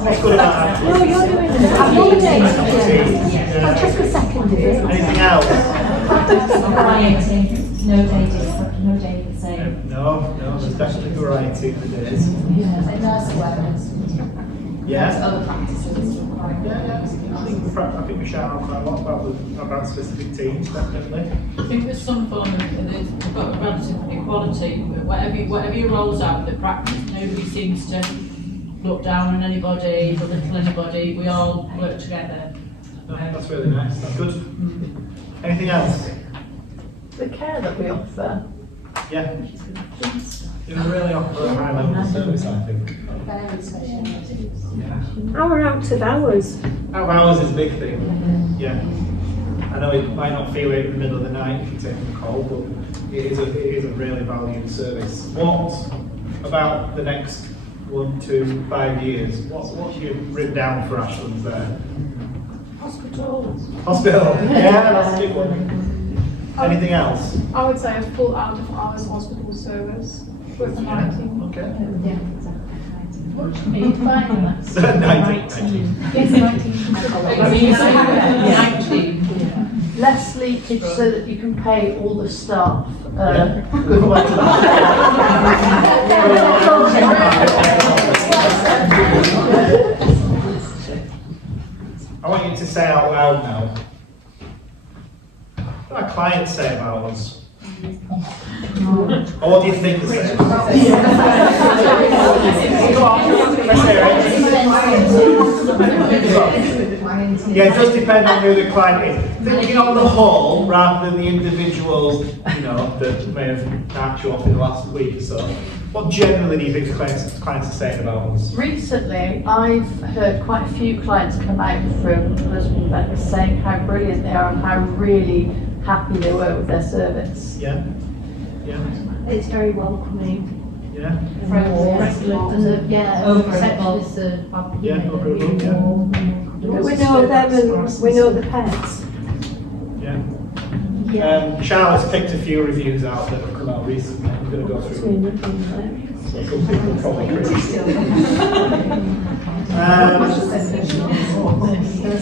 What's good about that? No, you're doing it. I'm nominating you. I'll check the second bit. Anything else? Variety, no day the same. No, there's definitely variety in the days. And nurse awareness. Yeah? There's other practices. Yeah. I think we shout out quite a lot about specific teams, definitely. I think there's some form of we've got relative equality. Whatever you rolls out with the practice, nobody seems to look down on anybody, belittle anybody. We all work together. That's really nice. That's good. Anything else? The care that we offer. Yeah. We really offer a high level of service, I think. Very special. Yeah. Our out of hours. Out of hours is a big thing. Yeah. I know it might not feel it in the middle of the night if you take a call, but it is a really valued service. What about the next 1 to 5 years? What have you written down for Ashland there? Hospital. Hospital. Yeah, that's a big one. Anything else? I would say a full out of hours hospital service with the 19. Okay. Yeah, exactly. What do you mean by that? 19. Yes, 19. 19. Less leakage so that you can pay all the staff. Good one. I want you to say out loud now. What do our clients say about us? Or what do you think they say? Go on. Let's hear it. Yeah, it does depend on who the client is. Thinking on the whole, rather than the individuals, that may have knocked you off in the last week or so. What generally do you think the clients are saying about us? Recently, I've heard quite a few clients come out from husband vets saying how brilliant they are and how really happy they were with their service. Yeah? Yeah? It's very welcoming. Yeah? Yeah, Over receptionists Yeah, over above, yeah. We know them and we know the pets. Yeah. Charlotte's picked a few reviews out that have come out recently. I'm going to go through them. Some people probably criticize.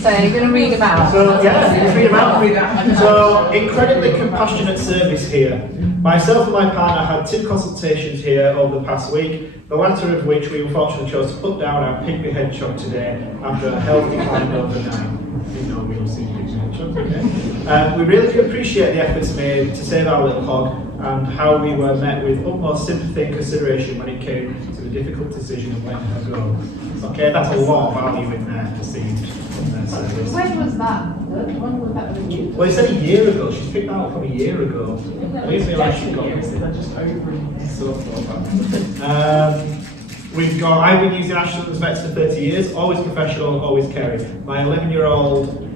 So you're going to read them out. So, yeah, let's read them out. So, incredibly compassionate service here. Myself and my partner had 2 consultations here over the past week, the latter of which we unfortunately chose to put down our pygmy hedgehog today after a health decline overnight. Didn't know we were seeing pygmy hedgehogs, okay? We really do appreciate the efforts made to save our little hog and how we were met with utmost sympathy and consideration when it came to the difficult decision of letting her go. Okay, that's a lot of value in there received from their service. When was that? When was that renewed? Well, it said a year ago. She's picked that up from a year ago. I didn't realise she got we've got. I've been using Ashland's Vets for 30 years. Always professional, always caring. My 11-year-old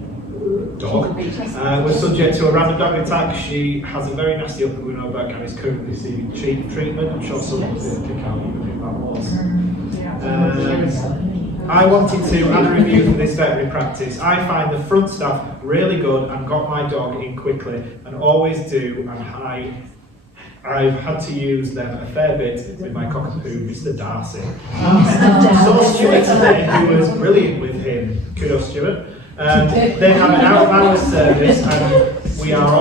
dog was subject to a random dog attack. She has a very nasty upbringing over back and is currently receiving treatment. I'm sure someone will pick out who that was. I wanted to add a review for this veterinary practice. I find the front staff really good and got my dog in quickly and always do, and I've had to use them a fair bit with my cockapoo, Mr. Darcy. So Stuart today, who was brilliant with him. Kudos, Stuart. They have an out-of-hours service, and we are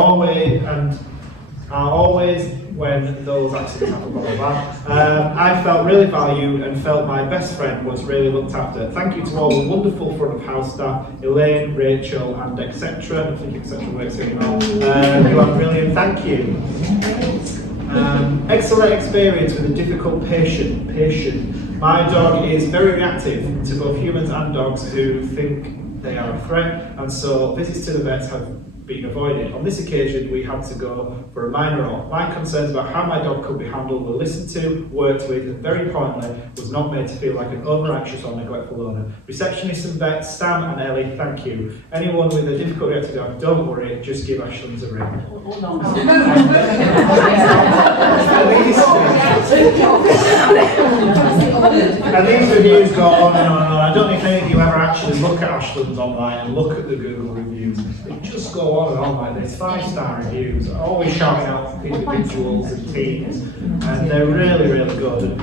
always when those accidents happen, blah, blah, blah. I felt really valued and felt my best friend was really looked after. Thank you to all the wonderful front of house staff, Elaine, Rachel, and etc. I think etc. works really well. You are brilliant, thank you. Excellent experience with a difficult patient. My dog is very reactive to both humans and dogs who think they are a threat, and so visits to the vets have been avoided. On this occasion, we had to go for a minor op. My concerns about how my dog could be handled were listened to, worked with, and very importantly, was not made to feel like an over-anxious or neglectful owner. Receptionists and vets, Sam and Ellie, thank you. Anyone with a difficult reactive dog, don't worry, just give Ashlands a ring. And these reviews go on and on and on. I don't know if any of you ever actually look at Ashlands online and look at the Google reviews. They just go on and on like this. 5-star reviews, always shouting out individuals and teams, and they're really, really good.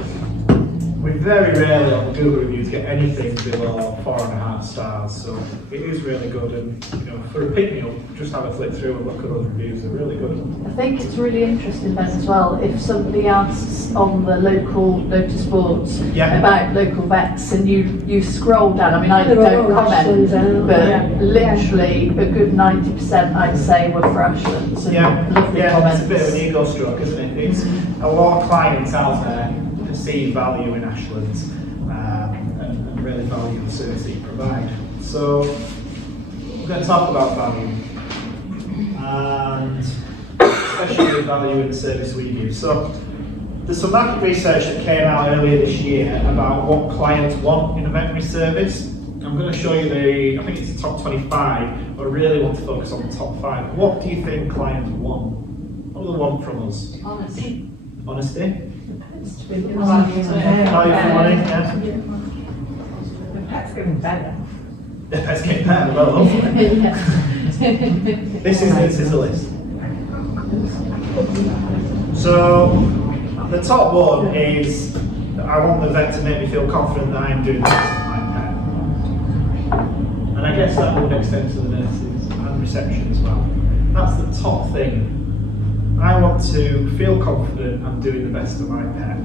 We very rarely on the Google reviews get anything below 4.5 stars, so it is really good. And you know, for a pick-me-up, just have a flick through and look at those reviews. They're really good. I think it's really interesting then as well, if somebody asks on the local notice boards about local vets and you scroll down, I mean I don't comment, but literally a good 90% I'd say were for Ashlands and lovely comments. It's a bit of an ego stroke, isn't it? It's a lot of clients out there perceive value in Ashlands and really value the service that you provide. So we're going to talk about value, and especially value in the service we give. So there's some market research that came out earlier this year about what clients want in a veterinary service. I'm going to show you I think it's the top 25, but I really want to focus on the top 5. What do you think clients want? What do they want from us? Honesty. Honesty? Value Value for money, yeah. The pet's getting better. The pet's getting better, well, hopefully. This is the list. So, the top one is, I want the vet to make me feel confident that I'm doing the best for my pet. And I guess that would extend to the nurses and reception as well. That's the top thing. I want to feel confident I'm doing the best for my pet.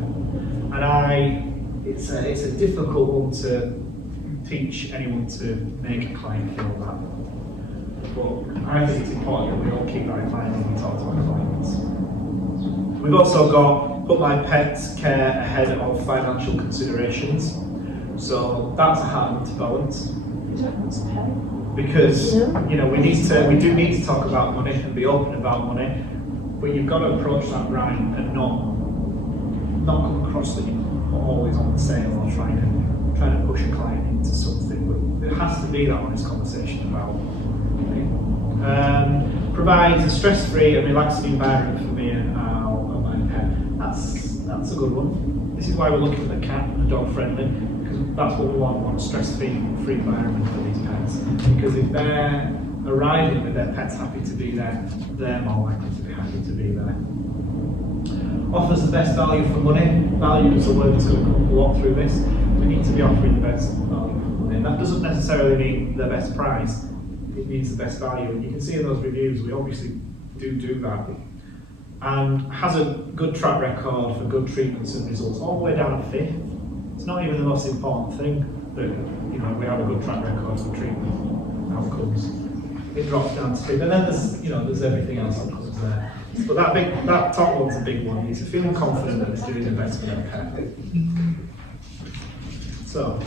And it's a difficult one to teach anyone to make a client feel that. But I think it's important that we all keep that in mind when we talk to our clients. We've also got put my pet's care ahead of financial considerations. So that's a hard to balance. Because you know we do need to talk about money and be open about money, but you've got to approach that right and not come across that you're always on the sale or trying to push a client into something. But there has to be that honest conversation about money. Provides a stress-free and relaxing environment for me and my pet. That's a good one. This is why we're looking at the cat and the dog friendly, because that's what we want a stress-free environment for these pets. Because if they're arriving with their pets happy to be there, they're more likely to be happy to be there. Offers the best value for money. Value is a word that's going to come a lot through this. We need to be offering the best value for money. And that doesn't necessarily mean the best price. It means the best value. And you can see in those reviews, we obviously do that. And has a good track record for good treatments and results, all the way down at 5th. It's not even the most important thing that we have a good track record for treatment outcomes. It drops down to 5th, and then there's everything else that comes there. But that top one's a big one. It's feeling confident that it's doing the best for their pet. So.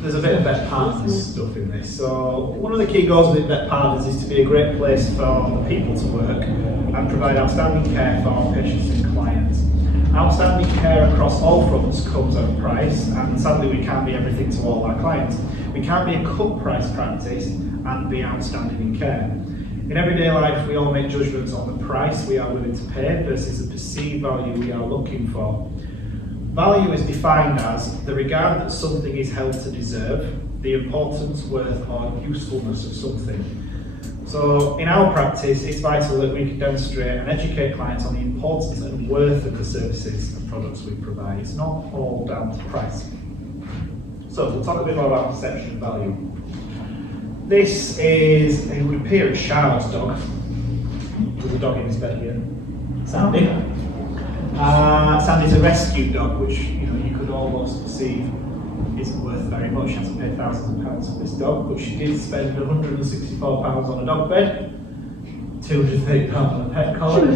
There's a bit of vet partners stuff in this. So one of the key goals with vet partners is to be a great place for the people to work and provide outstanding care for our patients and clients. Outstanding care across all fronts comes at a price, and sadly we can't be everything to all our clients. We can't be a cut price practice and be outstanding in care. In everyday life, we all make judgments on the price we are willing to pay versus the perceived value we are looking for. Value is defined as the regard that something is held to deserve, the importance, worth, or usefulness of something. So in our practice, it's vital that we can demonstrate and educate clients on the importance and worth of the services and products we provide. It's not all down to price. So we'll talk a bit more about perception and value. This is, it would appear, a Charlotte's dog. There's a dog in his bed here. Sandy. Sandy's a rescue dog, which you could almost perceive isn't worth very much. She hasn't paid thousands of pounds for this dog, but she did spend £164 on a dog bed, £230 on a pet collar.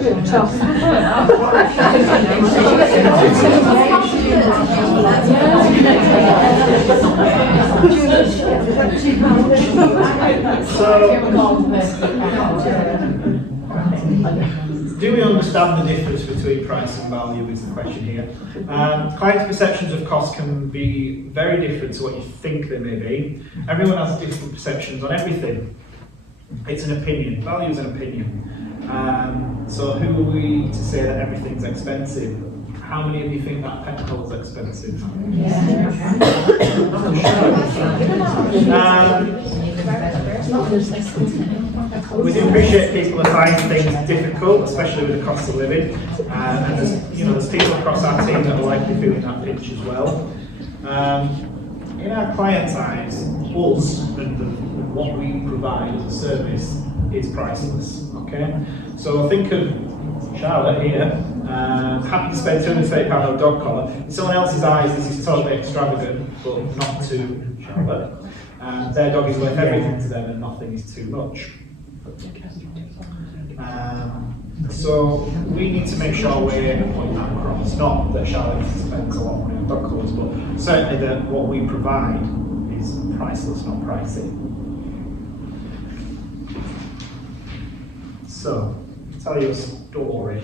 Do we understand the difference between price and value is the question here. Clients' perceptions of cost can be very different to what you think they may be. Everyone has different perceptions on everything. It's an opinion. Value is an opinion. So who are we to say that everything's expensive? How many of you think that pet collar is expensive? We do appreciate people that find things difficult, especially with the cost of living, and there's people across our team that are likely feeling that pinch as well. In our clients' eyes, us and what we provide as a service is priceless. Okay, so think of Charlotte here, happy to spend £230 on a dog collar. In someone else's eyes, this is totally extravagant, but not to Charlotte. Their dog is worth everything to them, and nothing is too much. So we need to make sure we're putting that across. Not that Charlotte spends a lot of money on dog collars, but certainly that what we provide is priceless, not pricey. So, I'll tell you a story.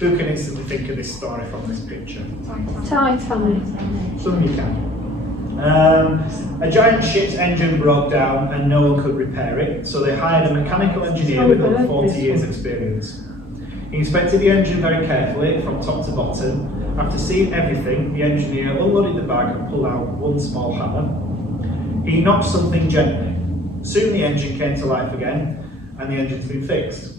Who can instantly think of this story from this picture? Titanic. Some of you can. A giant ship's engine broke down and no one could repair it, so they hired a mechanical engineer with over 40 years' experience. He inspected the engine very carefully from top to bottom. After seeing everything, the engineer unloaded the bag and pulled out one small hammer. He knocked something gently. Soon the engine came to life again, and the engine's been fixed.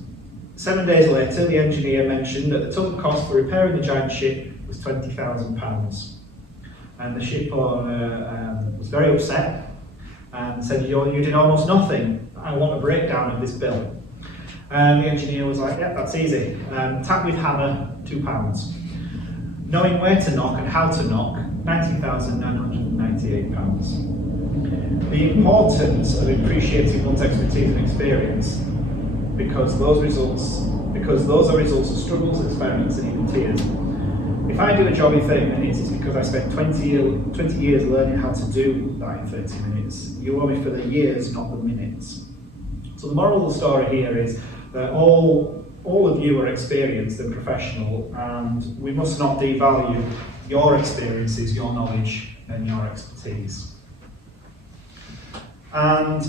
7 days later, the engineer mentioned that the total cost for repairing the giant ship was £20,000. And the ship owner was very upset and said, you did almost nothing. I want a breakdown of this bill. And the engineer was like, yeah, that's easy. Tap with hammer, £2. Knowing where to knock and how to knock, £19,998. The importance of appreciating one's expertise and experience, because those are results of struggles, experiments, and even tears. If I do a job in 30 minutes, it's because I spent 20 years learning how to do that in 30 minutes. You owe me for the years, not the minutes. So the moral of the story here is that all of you are experienced and professional, and we must not devalue your experiences, your knowledge, and your expertise. And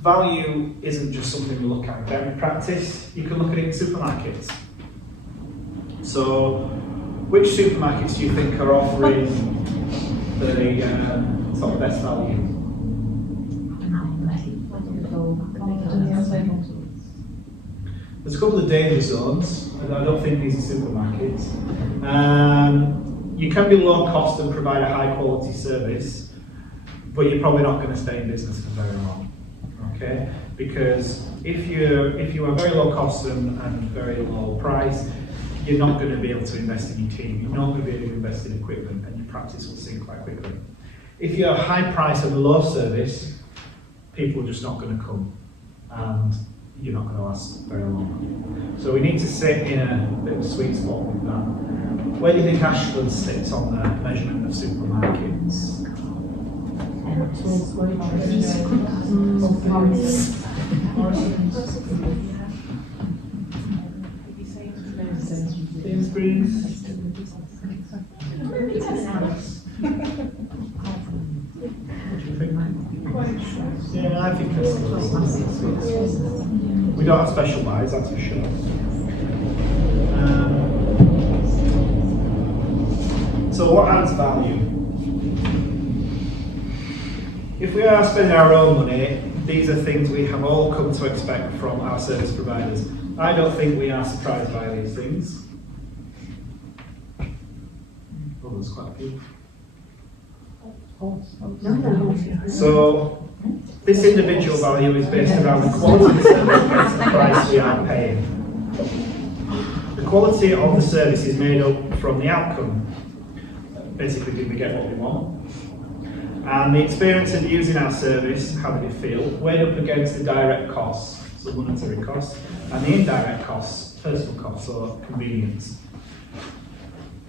value isn't just something we look at in veterinary practice, you can look at it in supermarkets. So, which supermarkets do you think are offering the sort of best value? There's a couple of danger zones, and I don't think these are supermarkets. You can be low cost and provide a high quality service, but you're probably not going to stay in business for very long. Okay? Because if you are very low cost and very low price, you're not going to be able to invest in your team, you're not going to be able to invest in equipment, and your practice will sink quite quickly. If you're high price and low service, people are just not going to come, and you're not going to last very long. So we need to sit in a bit of a sweet spot with that. Where do you think Ashford sits on the measurement of supermarkets? Sainsbury's. What do you think? Yeah, I think that's we don't have special buys, that's for sure. So what adds value? If we are spending our own money, these are things we have all come to expect from our service providers. I don't think we are surprised by these things. Oh, there's quite a few. So, this individual value is based around the quality of the service against the price we are paying. The quality of the service is made up from the outcome. Basically, did we get what we want? And the experience of using our service, how did it feel? Weighed up against the direct costs, so monetary costs, and the indirect costs, personal costs or convenience.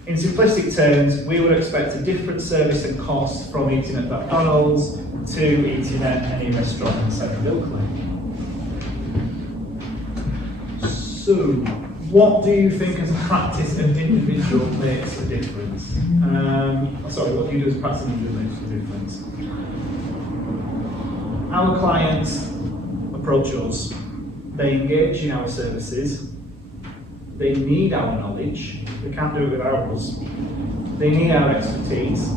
In simplistic terms, we would expect a different service and cost from eating at McDonald's to eating at any restaurant in Central Ilkley. So, what do you think as a practice and individual makes a difference? What do you do as a practice and individual makes a difference? Our clients approach us, they engage in our services, they need our knowledge, they can't do it without us, they need our expertise.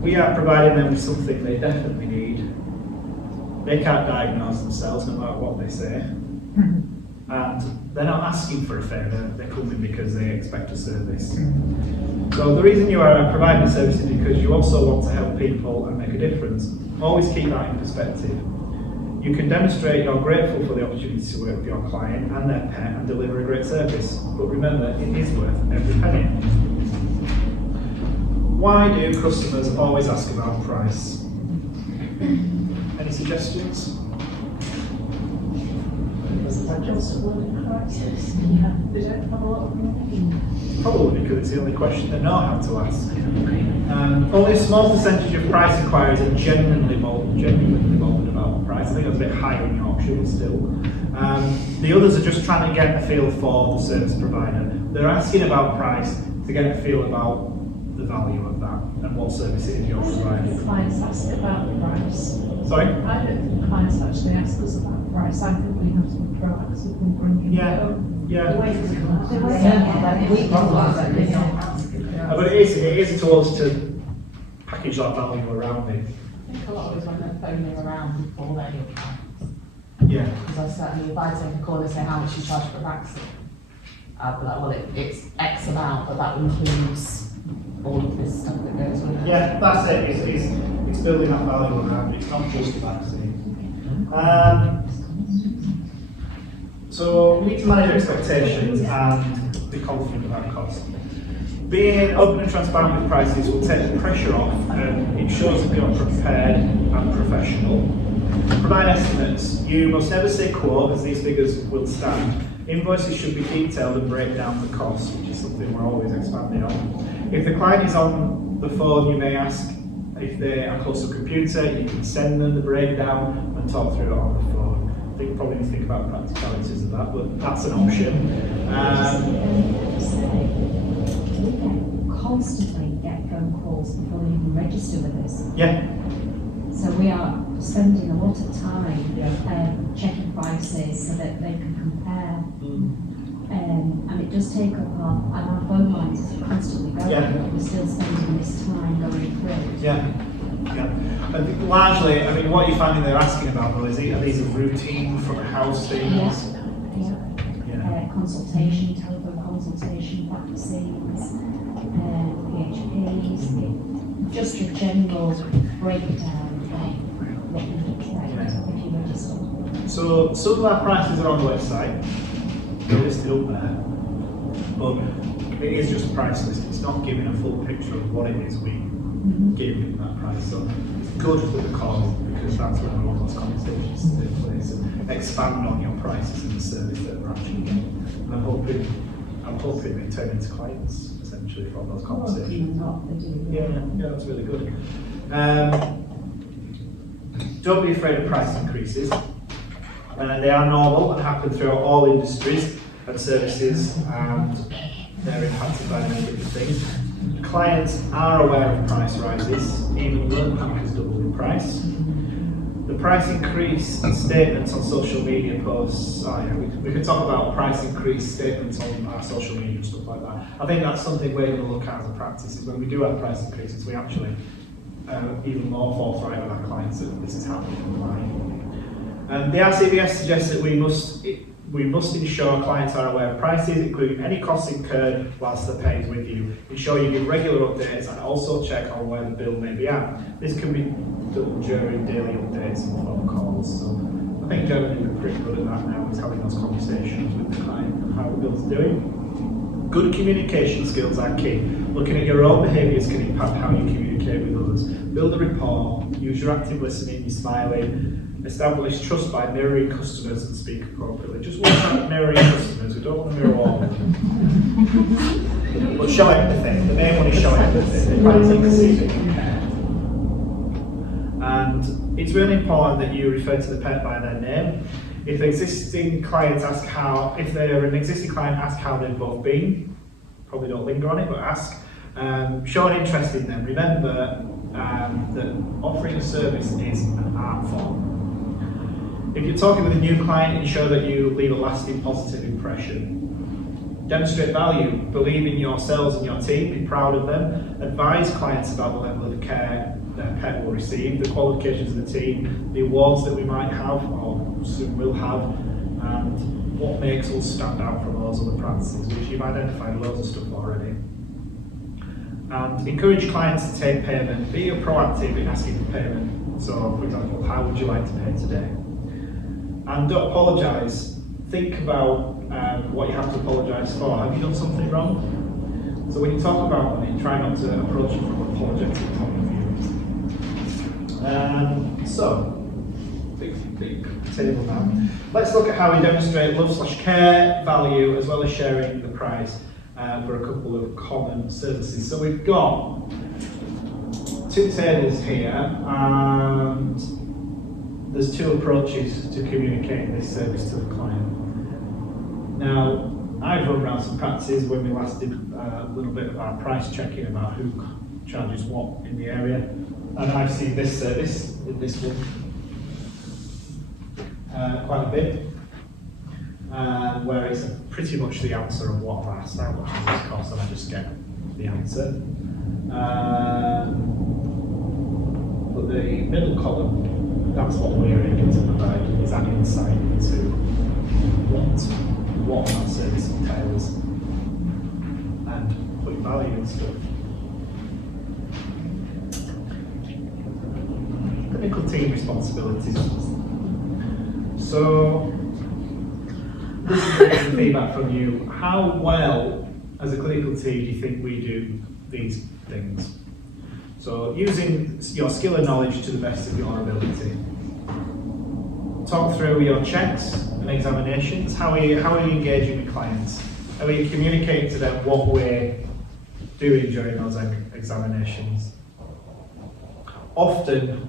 We are providing them with something they definitely need. They can't diagnose themselves no matter what they say. And they're not asking for a favour, they're coming because they expect a service. So the reason you are providing a service is because you also want to help people and make a difference. Always keep that in perspective. You can demonstrate you're grateful for the opportunity to work with your client and their pet and deliver a great service. But remember, it is worth every penny. Why do customers always ask about price? Any suggestions? Probably because it's the only question they know how to ask. Only a small percentage of price inquiries are genuinely bothered about price. I think that's a bit higher in Yorkshire, but still. The others are just trying to get a feel for the service provider. They're asking about price to get a feel about the value of that and what service it is you're providing. Clients ask about the price. Sorry? I don't think clients actually ask us about the price. I think we have to be proactive in bringing it up. Yeah. But it is to us to package that value around it. I think a lot of it is when they're phoning around before they're your clients. Yeah. Because I certainly, if I take a call and say how much you charge for a vaccine, I'd be like, well, it's X amount, but that includes all of this stuff that goes with it. Yeah, that's it. It's building that value around it. It's not just the vaccine. So we need to manage expectations and be confident about cost. Being open and transparent with prices will take the pressure off and it shows that you're prepared and professional. Provide estimates. You must never say quote, as these figures will stand. Invoices should be detailed and break down the cost, which is something we're always expanding on. If the client is on the phone, you may ask if they are close to a computer, you can send them the breakdown and talk through it on the phone. I think we probably need to think about practicalities of that, but that's an option. We constantly get phone calls before they even register with us. Yeah. So we are spending a lot of time checking prices so that they can compare. And it does take up our phone lines are constantly going, but we're still spending this time going through. Yeah. I think largely, what are you finding they're asking about though? Are these routine front of house things? Yeah. Consultation, telephone consultation, vaccines, PHPs, just a general breakdown of what we expect if you register. So some of our prices are on the website, they're listed up there, but it is just a price list. It's not giving a full picture of what it is we give in that price. So it's good for the call because that's when all those conversations take place and expand on your prices and the service that we're actually getting. I'm hoping they turn into clients essentially from those conversations. Yeah, that's really good. Don't be afraid of price increases. They are normal and happen throughout all industries and services, and they're impacted by many different things. Clients are aware of price rises, even London has doubled in price. The price increase statements on social media posts, we could talk about price increase statements on our social media and stuff like that. I think that's something we're going to look at as a practice, is when we do have price increases, we actually even more forthright with our clients that this is happening and why. The RCVS suggests that we must ensure clients are aware of prices, including any costs incurred whilst the pay is with you. Ensure you give regular updates and also check on where the bill may be at. This can be done during daily updates and phone calls. So I think Germany are pretty good at that now, is having those conversations with the client and how the bill's doing. Good communication skills are key. Looking at your own behaviours can impact how you communicate with others. Build a rapport, use your active listening, your smiling, establish trust by mirroring customers and speak appropriately. Just watch out mirroring customers, we don't want to mirror all of them. But show empathy, the main one is show empathy. The clients need to see that you care. And it's really important that you refer to the pet by their name. If existing clients ask how, if they're an existing client, ask how they've both been. Probably don't linger on it, but ask. Show an interest in them. Remember that offering a service is an art form. If you're talking with a new client, ensure that you leave a lasting positive impression. Demonstrate value, believe in yourselves and your team, be proud of them, advise clients about the level of care their pet will receive, the qualifications of the team, the awards that we might have or soon will have, and what makes us stand out from those other practices, which you've identified loads of stuff already. And encourage clients to take payment, be proactive in asking for payment. So, for example, how would you like to pay today? And don't apologise. Think about what you have to apologise for. Have you done something wrong? So when you talk about money, try not to approach it from an apologetic point of view. So, big table now. Let's look at how we demonstrate love/care, value, as well as sharing the price for a couple of common services. So we've got two tables here, and there's two approaches to communicating this service to the client. Now, I've run around some practices when we last did a little bit of our price checking about who charges what in the area, and I've seen this service in this one quite a bit, where it's pretty much the answer of what I've asked, how much does this cost, and I just get the answer. But the middle column, that's what we're able to provide, is that insight into what that service entails and put value and stuff. Clinical team responsibilities. So, this is the feedback from you. How well, as a clinical team, do you think we do these things? So, using your skill and knowledge to the best of your ability. Talk through your checks and examinations. How are you engaging with clients? How are you communicating to them what we're doing during those examinations? Often,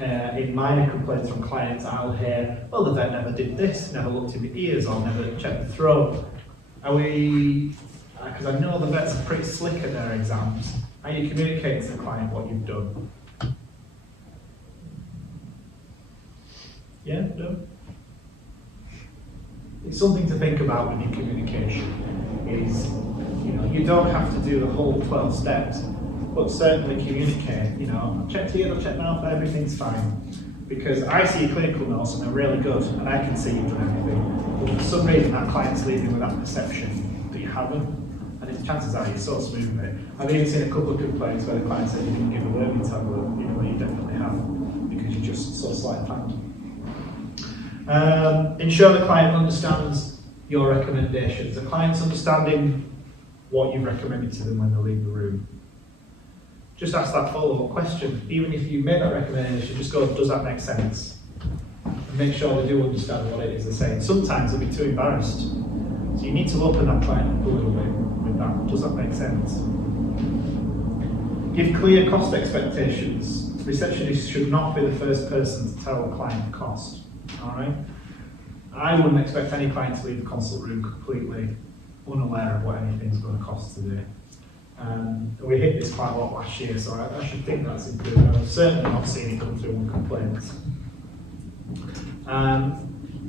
in minor complaints from clients, I'll hear, well, the vet never did this, never looked in the ears, or never checked the throat. Are we, because I know the vets are pretty slick at their exams, are you communicating to the client what you've done? Yeah, no? It's something to think about with your communication, is, you don't have to do the whole 12 steps, but certainly communicate, I've checked here, I've checked now, everything's fine. Because I see your clinical notes and they're really good, and I can see you've done everything. But for some reason that client's leaving with that perception that you haven't, and chances are you're so smooth with it. I've even seen a couple of complaints where the client said you didn't give a worming tablet, even though you definitely have, because you're just so sleight-of-hand. Ensure the client understands your recommendations. The client's understanding what you've recommended to them when they leave the room. Just ask that follow-up question. Even if you made that recommendation, just go, does that make sense? And make sure they do understand what it is they're saying. Sometimes they'll be too embarrassed. So you need to open that client up a little bit with that. Does that make sense? Give clear cost expectations. The receptionist should not be the first person to tell the client the cost. Alright? I wouldn't expect any client to leave the consult room completely unaware of what anything's going to cost today. We hit this quite a lot last year, so I should think that's improved. I've certainly not seen it come through on complaints.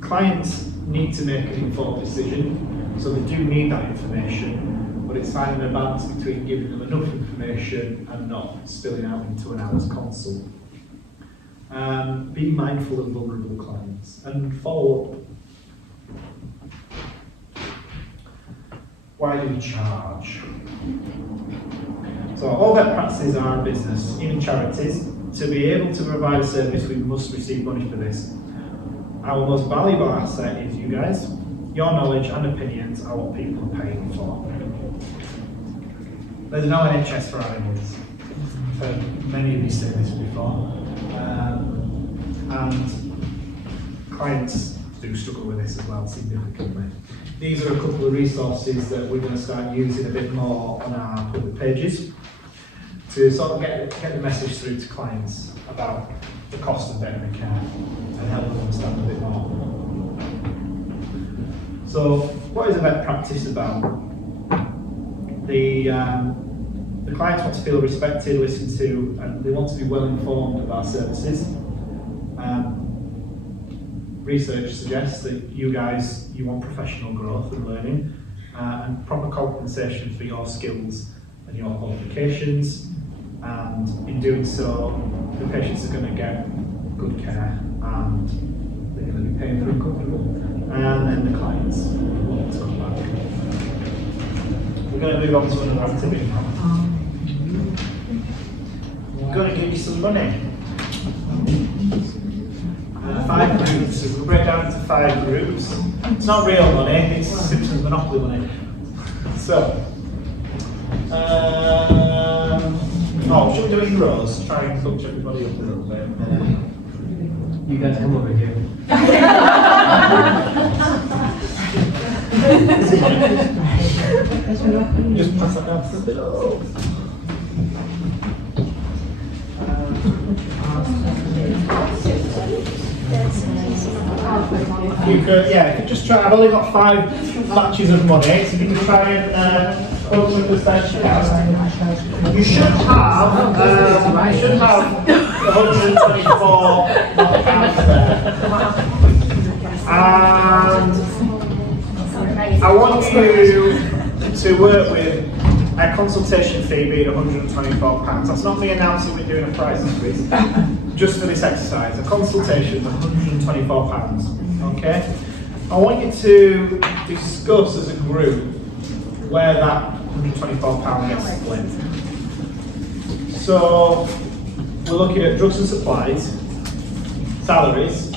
Clients need to make an informed decision, so they do need that information, but but it's finding a balance between giving them enough information and not spilling out into an hour's consult. Be mindful of vulnerable clients and follow up. Why do we charge? So all vet practices are a business, even charities. To be able to provide a service, we must receive money for this. Our most valuable asset is you guys. Your knowledge and opinions are what people are paying for. There's no NHS for animals. For many of you said this before. And clients do struggle with this as well, significantly. These are a couple of resources that we're going to start using a bit more on our public pages to sort of get the message through to clients about the cost of veterinary care and help them understand a bit more. So, what is a vet practice about? The clients want to feel respected, listened to, and they want to be well informed of our services. Research suggests that you want professional growth and learning and proper compensation for your skills and your qualifications, and in doing so the patients are going to get good care and they're going to be paying for it comfortable, and then the clients want to come back. We're going to move on to another activity now. I'm going to give you some money. 5 groups, so we'll break down into 5 groups. It's not real money, it's Simpsons Monopoly money. So, should we do it in rows? Try and touch everybody up a little bit. You guys come over here. Just pass that down for a bit. You could, if you just try, I've only got 5 batches of money, so you can try and open the best you can. You should have £124 there. And I want you to work with a consultation fee being £124. That's not me announcing we're doing a price increase. Just for this exercise, a consultation is £124, okay? I want you to discuss as a group where that £124 gets split. So, we're looking at drugs and supplies, salaries,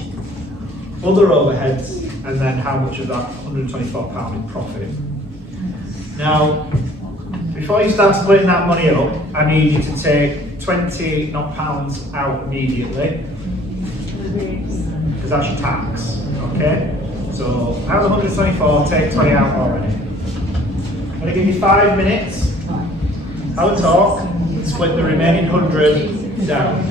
other overheads, and then how much of that £124 in profit. Now, before you start splitting that money up, I need you to take 20 not pounds out immediately, because that's your tax, okay? So out of 124, take 20 out already. I'm going to give you 5 minutes, have a talk, split the remaining 100 down.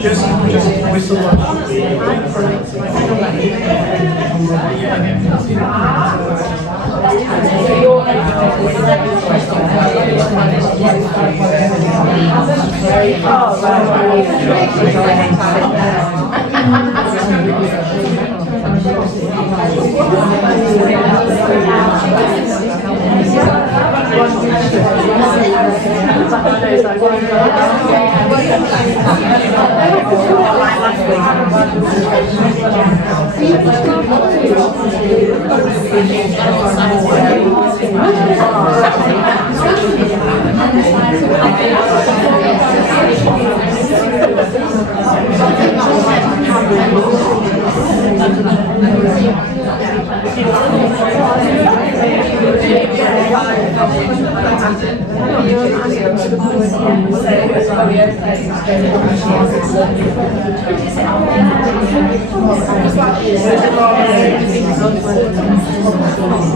Just whistle on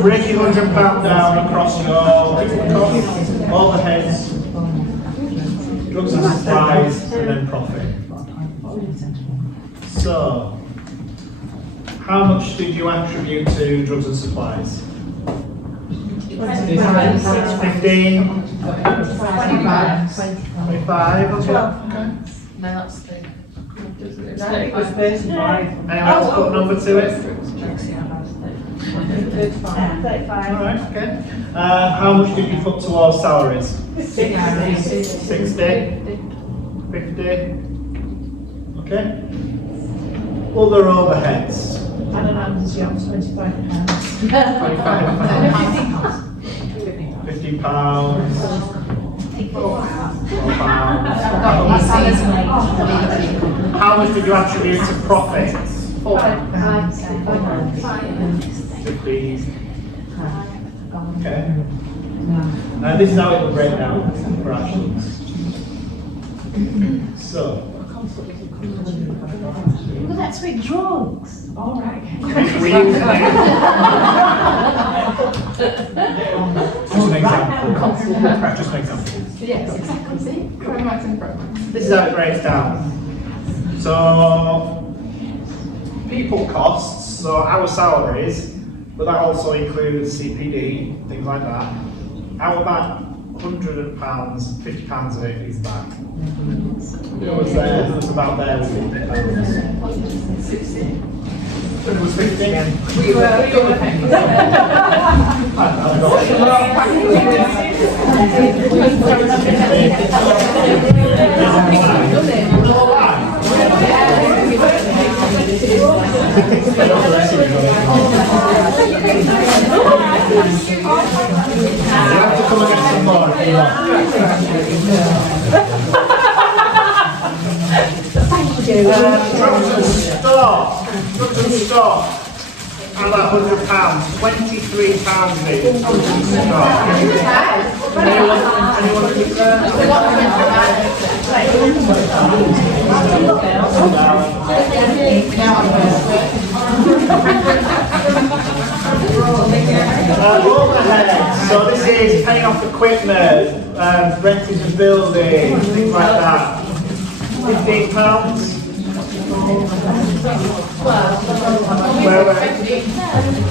breaking £100 down across your all the heads, drugs and supplies, and then profit. So, how much did you attribute to drugs and supplies? 15? 25, okay. No, that's the. It was 35. Anyone else put a number to it? 35. Alright, okay. How much did you put towards salaries? 60? 50? Okay. Other overheads? I don't know, this year was £25. £50. How much did you attribute to profits? 50. Okay. This is how it will break down for actions. So. Well, that's with drugs. All right. Just an example. Just an example. Yes, exactly. See? Programs and programs. This is how it breaks down. So, people costs, so our salaries, but that also includes CPD, things like that. Out of that £100, £50 of it is that. It was there, it was about there with £50. It was 50. We were You have to come and get some more if you want. Drugs and stock. Drugs and stock. Out of that £100, £23 of it is drugs and stock. Anyone keep there? Overhead. So this is paying off equipment, renting the building, things like that. £15. Where were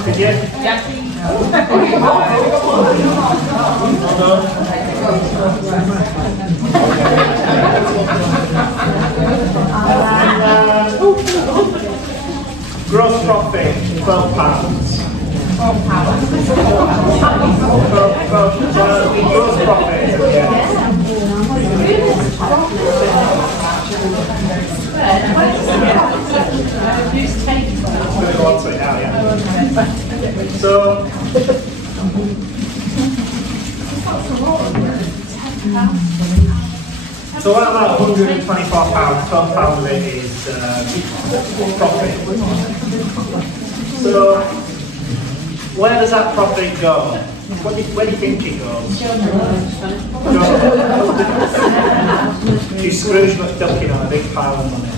did you? Gross profit, £12. Gross profit, yeah. Who's taking I'm that? going to go on to it now, yeah. So, so at about £124, £12 of it is profit. So, where does that profit go? Where do you think it goes? She's Scrooge McDuckin on a big pile of money.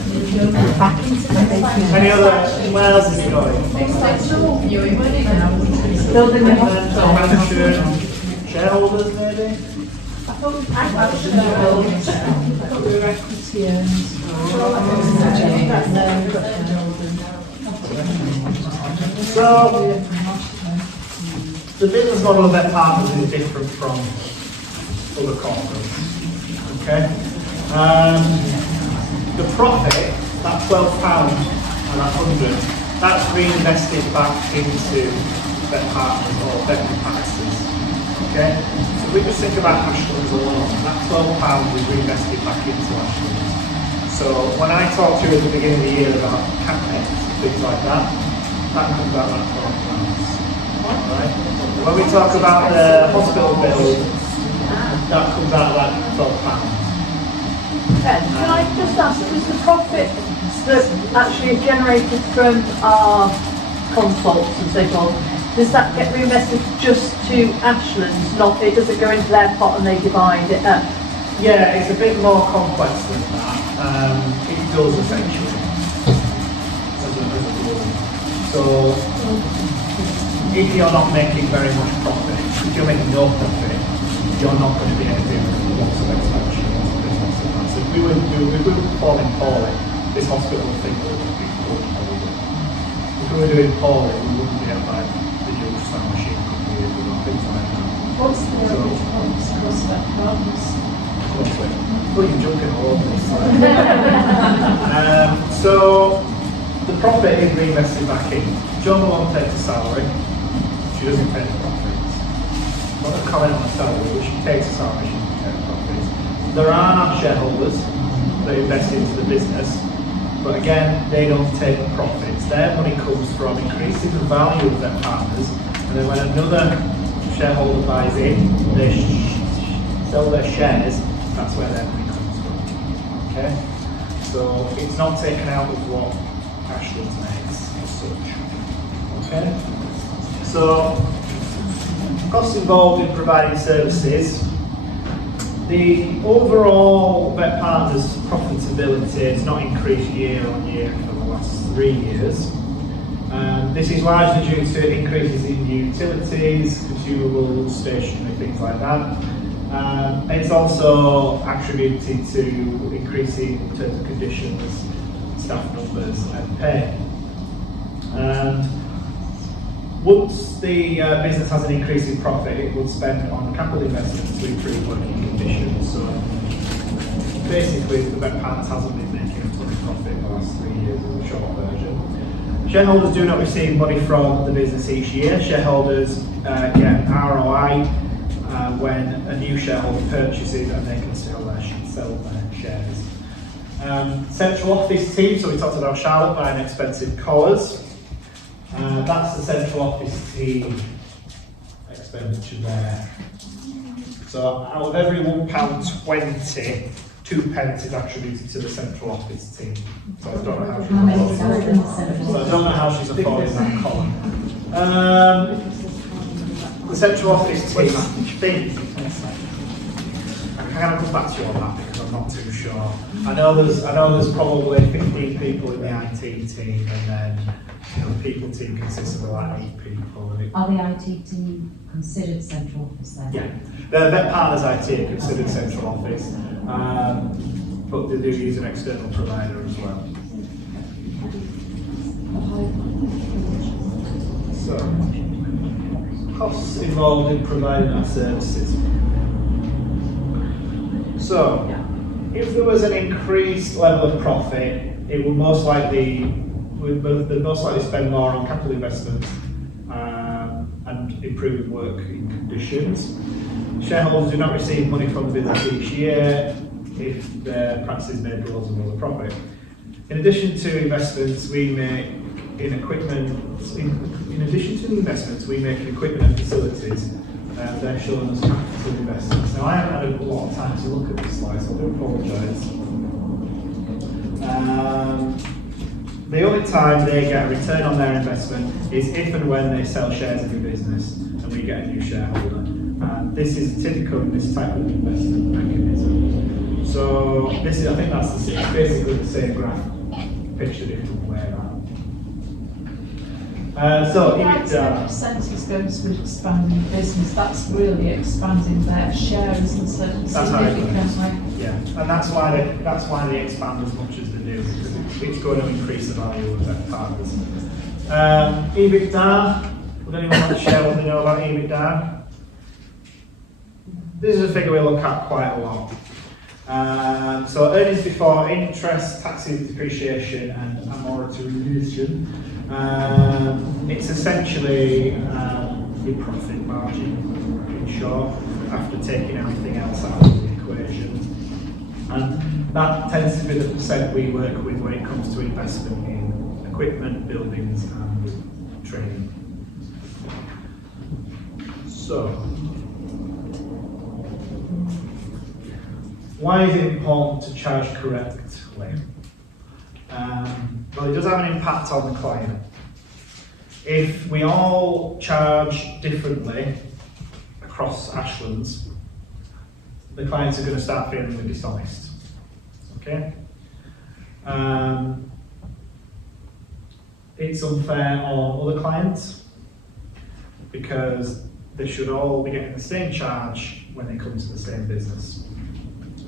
Any other, where else is it going? Building the hospital. Pension, shareholders maybe? So, the business model of Vet Partners is different from other corporates. Okay? The profit, that £12 and that 100, that's reinvested back into Vet Partners or vet capacitors. Okay? So if we just think about Ashland's alone, that £12 is reinvested back into Ashland. So when I talked to you at the beginning of the year about CapEx, things like that comes out of that £12. Alright? When we talk about the hospital bill, that comes out of that £12. Can I just ask, does the profit that actually is generated from our consults and so forth, does that get reinvested just to Ashland's? Not, it doesn't go into their pot and they divide it up? Yeah, it's a bit more complex than that. It does essentially. So, if you're not making very much profit, if you're making no profit, you're not going to be able to do lots of expansion. So if we were performing poorly, this hospital thing would be good. If we were doing poorly, we wouldn't be able to buy the huge sound machine company or things like that. What's the average cost of that problems? Well, you're joking all over this. So, the profit is reinvested back in. John Malone takes a salary, she doesn't pay the profits. I'm not going to comment on the salary, but she takes a salary, she doesn't pay the profits. There are shareholders that invest into the business, but again, they don't take the profits. Their money comes from increasing the value of their partners, and then when another shareholder buys in, they sell their shares, that's where their money comes from. Okay? So it's not taken out of what Ashland makes as such. Okay? So, costs involved in providing services. The overall Vet Partners profitability has not increased year on year for the last 3 years. This is largely due to increases in utilities, consumables, stationery, things like that. It's also attributed to increasing terms and conditions, staff numbers and pay. And once the business has an increase in profit, it would spend on capital investments to improve working conditions. So basically, the Vet Partners hasn't been making a ton of profit in the last 3 years as a short version. Shareholders do not receive money from the business each year. Shareholders get ROI when a new shareholder purchases and they can sell their shares. Central office team, so we talked about Charlotte buying expensive collars. That's the central office team expenditure there. So out of every £1.20, 2 pence is attributed to the central office team. So I don't know how she's affording that collar. The central office team, I think, I'm going to come back to you on that because I'm not too sure. I know there's probably 15 people in the IT team, and then the people team consists of like 8 people. And Are the IT team considered central office then? yeah, the Vet Partners IT are considered central office, but they do use an external provider as well. So, costs involved in providing our services. So, if there was an increased level of profit, it would most likely spend more on capital investment and improving working conditions. Shareholders do not receive money from the business each year if their practices made loads of profit. In addition to investments, we make in equipment. In addition to the investments, we make in equipment and facilities. They're showing us capital investments. Now, I haven't had a lot of time to look at this slide, so I do apologise. The only time they get a return on their investment is if and when they sell shares in the business and we get a new shareholder. And this is typical of this type of investment mechanism. So this is, I think that's basically the same graph, pitched a different way around. So EBITDA. Percent is going to expand the business, that's really expanding their share, isn't it? That's how it Significantly. Yeah, and that's why they expand as much as they do, because it's going to increase the value of their partners. EBITDA. Would anyone want to share what they know about EBITDA? This is a figure we look at quite a lot. So earnings before interest, taxes, depreciation, and amortization. It's essentially your profit margin, in short, after taking everything else out of the equation. And that tends to be the percent we work with when it comes to investment in equipment, buildings, and training. So, why is it important to charge correctly? Well, it does have an impact on the client. If we all charge differently across Ashlands, the clients are going to start feeling we're dishonest. Okay? It's unfair on other clients because they should all be getting the same charge when they come to the same business.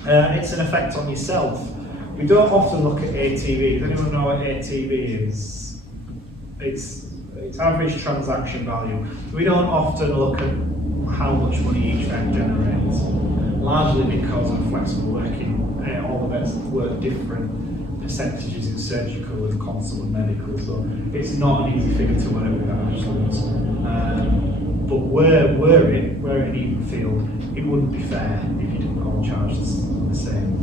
It's an effect on yourself. We don't often look at ATV. Does anyone know what ATV is? It's average transaction value. We don't often look at how much money each vet generates, largely because of flexible working. All the vets work different percentages in surgical and consult and medical, so it's not an easy figure to work with actually. But were it an even field, it wouldn't be fair if you didn't all charge the same.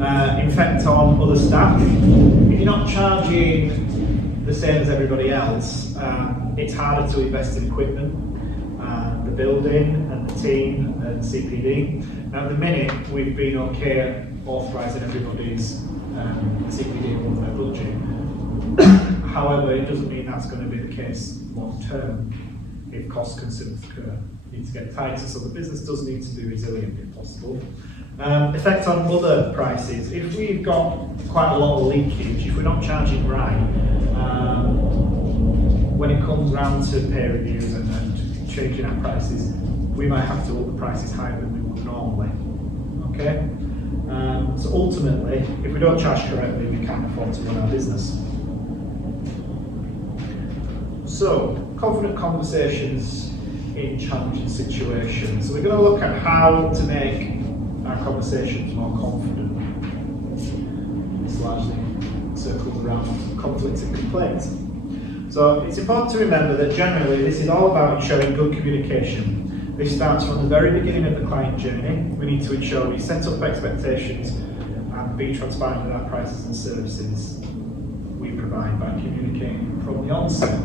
Effect on other staff. If you're not charging the same as everybody else, it's harder to invest in equipment, the building and the team and CPD. Now at the minute we've been okay authorising everybody's CPD above their budget. However, it doesn't mean that's going to be the case long term. If costs continue to occur, you need to get tighter, so the business does need to be resilient if possible. Effect on other prices. If we've got quite a lot of leakage, if we're not charging right, when it comes round to peer reviews and changing our prices, we might have to up the prices higher than we would normally. Okay? So ultimately, if we don't charge correctly, we can't afford to run our business. So, confident conversations in challenging situations. So we're going to look at how to make our conversations more confident. This largely circles around conflicts and complaints. So it's important to remember that generally this is all about ensuring good communication. This starts from the very beginning of the client journey. We need to ensure we set up expectations and be transparent with our prices and services we provide by communicating from the onset.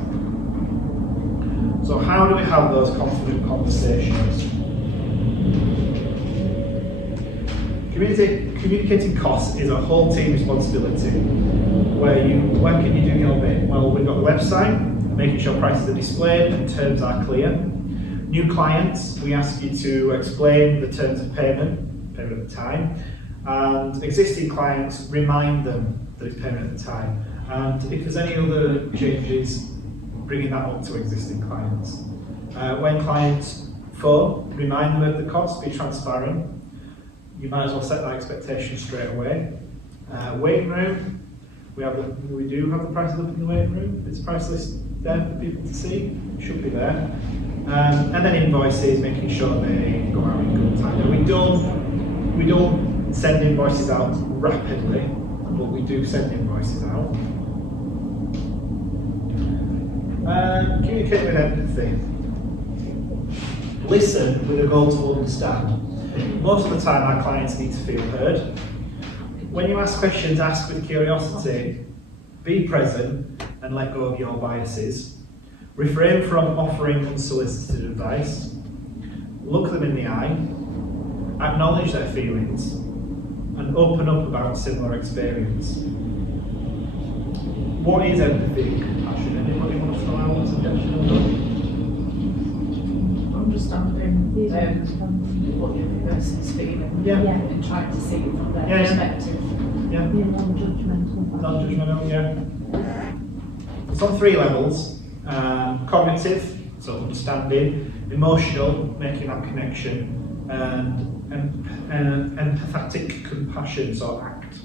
So how do we have those confident conversations? Communicating costs is a whole team responsibility. Where can you do your bit? Well, we've got a website, making sure prices are displayed and terms are clear. New clients, we ask you to explain the terms of payment at the time. And existing clients, remind them that it's payment at the time. And if there's any other changes, bringing that up to existing clients. When clients phone, remind them of the cost, be transparent. You might as well set that expectation straight away. Waiting room, we do have the prices up in the waiting room. There's a price list there for people to see, it should be there. And then invoices, making sure they go out in good time. Now we don't send invoices out rapidly, but we do send invoices out. Communicate with empathy. Listen with a goal to understand. Most of the time our clients need to feel heard. when you ask questions, ask with curiosity, be present and let go of your biases. Refrain from offering unsolicited advice. Look them in the eye, acknowledge their feelings, and open up about similar experience. What is empathy and compassion? Anybody want to throw out a suggestion? Understanding what the other person's feeling. Yeah. And trying to see it from their Yeah, yeah. perspective. Yeah. Non-judgmental. Non-judgmental, yeah. It's on 3 levels. Cognitive, so understanding, emotional, making that connection, and empathetic compassion, so act.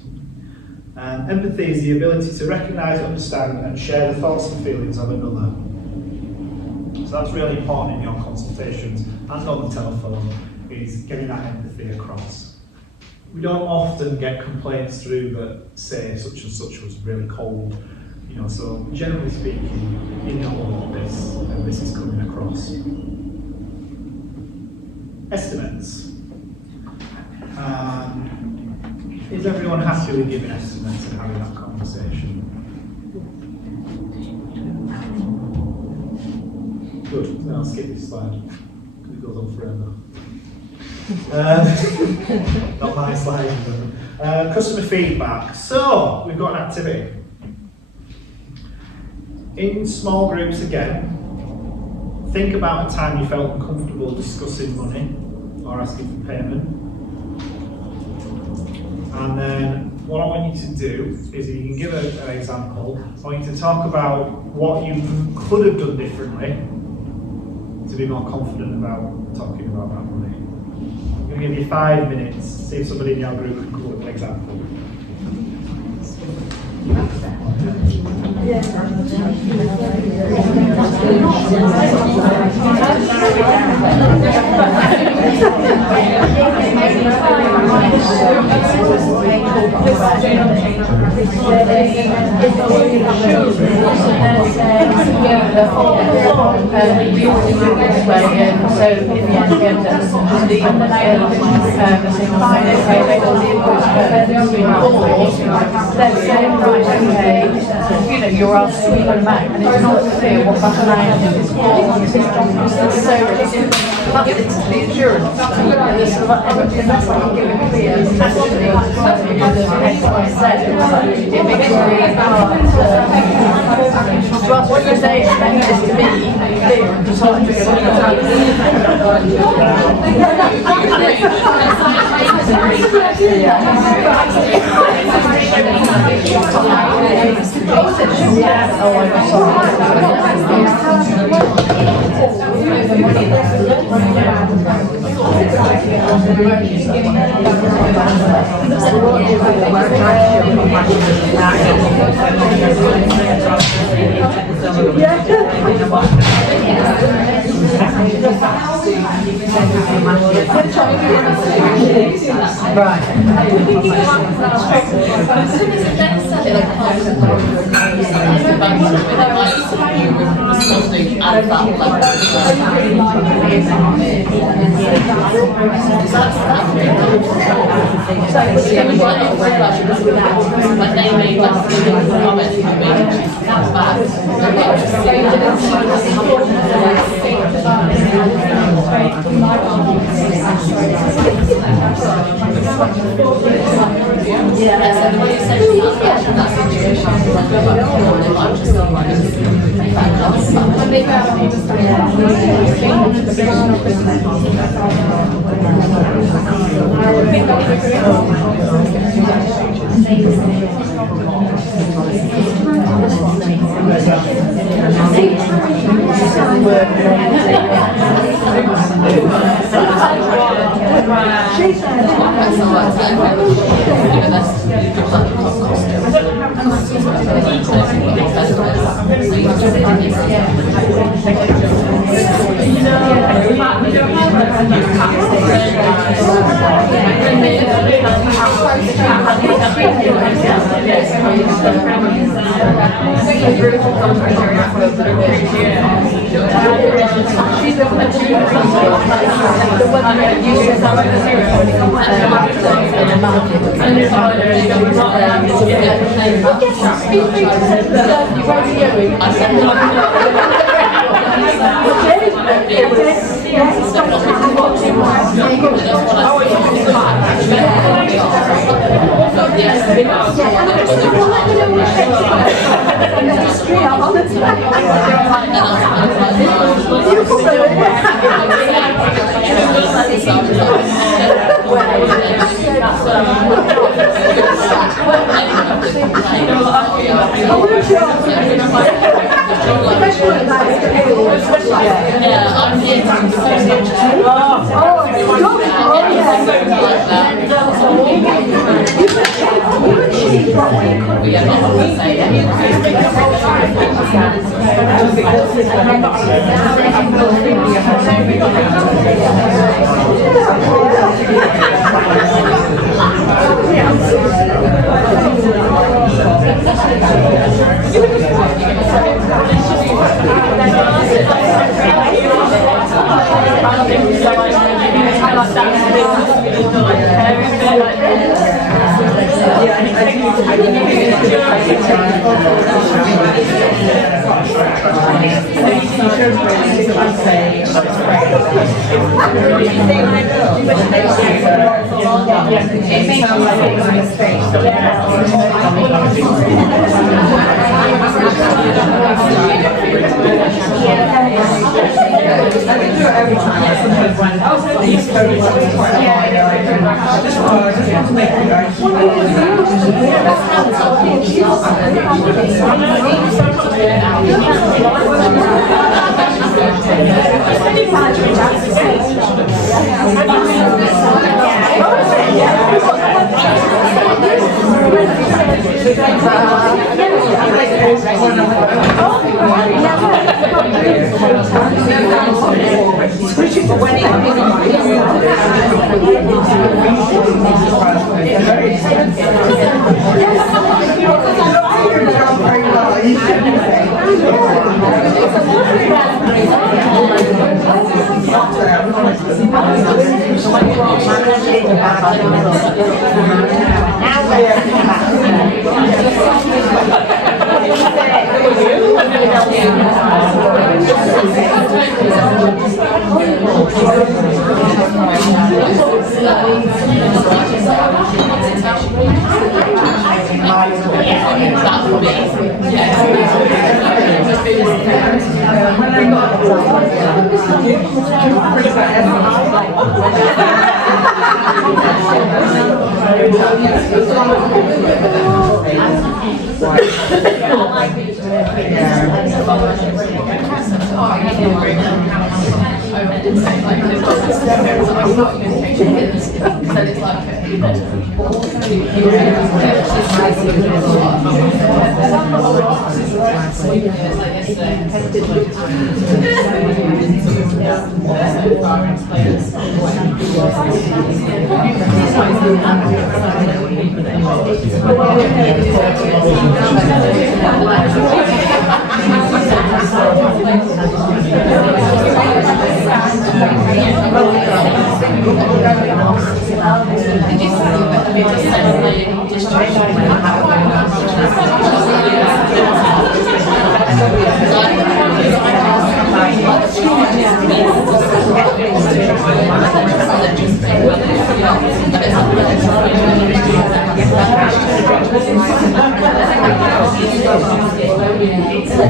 Empathy is the ability to recognise, understand and share the thoughts and feelings of another. So that's really important in your consultations and on the telephone, is getting that empathy across. We don't often get complaints through that say such and such was really cold, you know, so generally speaking, you know this, and this is coming across. Estimates. Is everyone happy with giving estimates and having that conversation? Good, then I'll skip this slide, because it goes on forever. Not my slide. Customer feedback. So, we've got an activity. In small groups again, think about a time you felt uncomfortable discussing money or asking for payment. And then what I want you to do is you can give an example. I want you to talk about what you could have done differently to be more confident about talking about that money. I'm going to give you 5 minutes, see if somebody in your group can come up with an example. You know, you're asked to go back and it's not clear what that amount is for. So it's the insurance. That's like giving clear actually X, Y, Z. It makes it really hard to ask what you say and just to be clear and just not to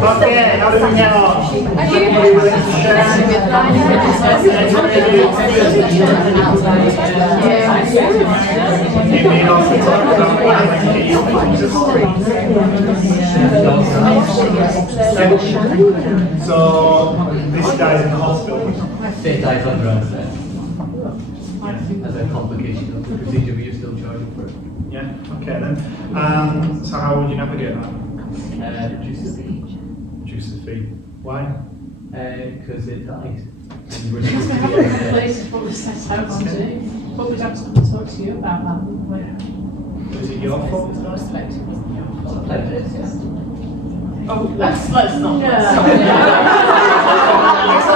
Okay, how do we get on? So, this guy's in the hospital. State dies under answer. As a complication of the procedure, but you're still charging for it. Yeah, okay then. So how would you navigate that? Reduce the fee. Reduce the fee. Why? Because it dies. Places what we set out to do, but we'd have to talk to you about that, wouldn't we? Is it your fault? Oh, let's not. It's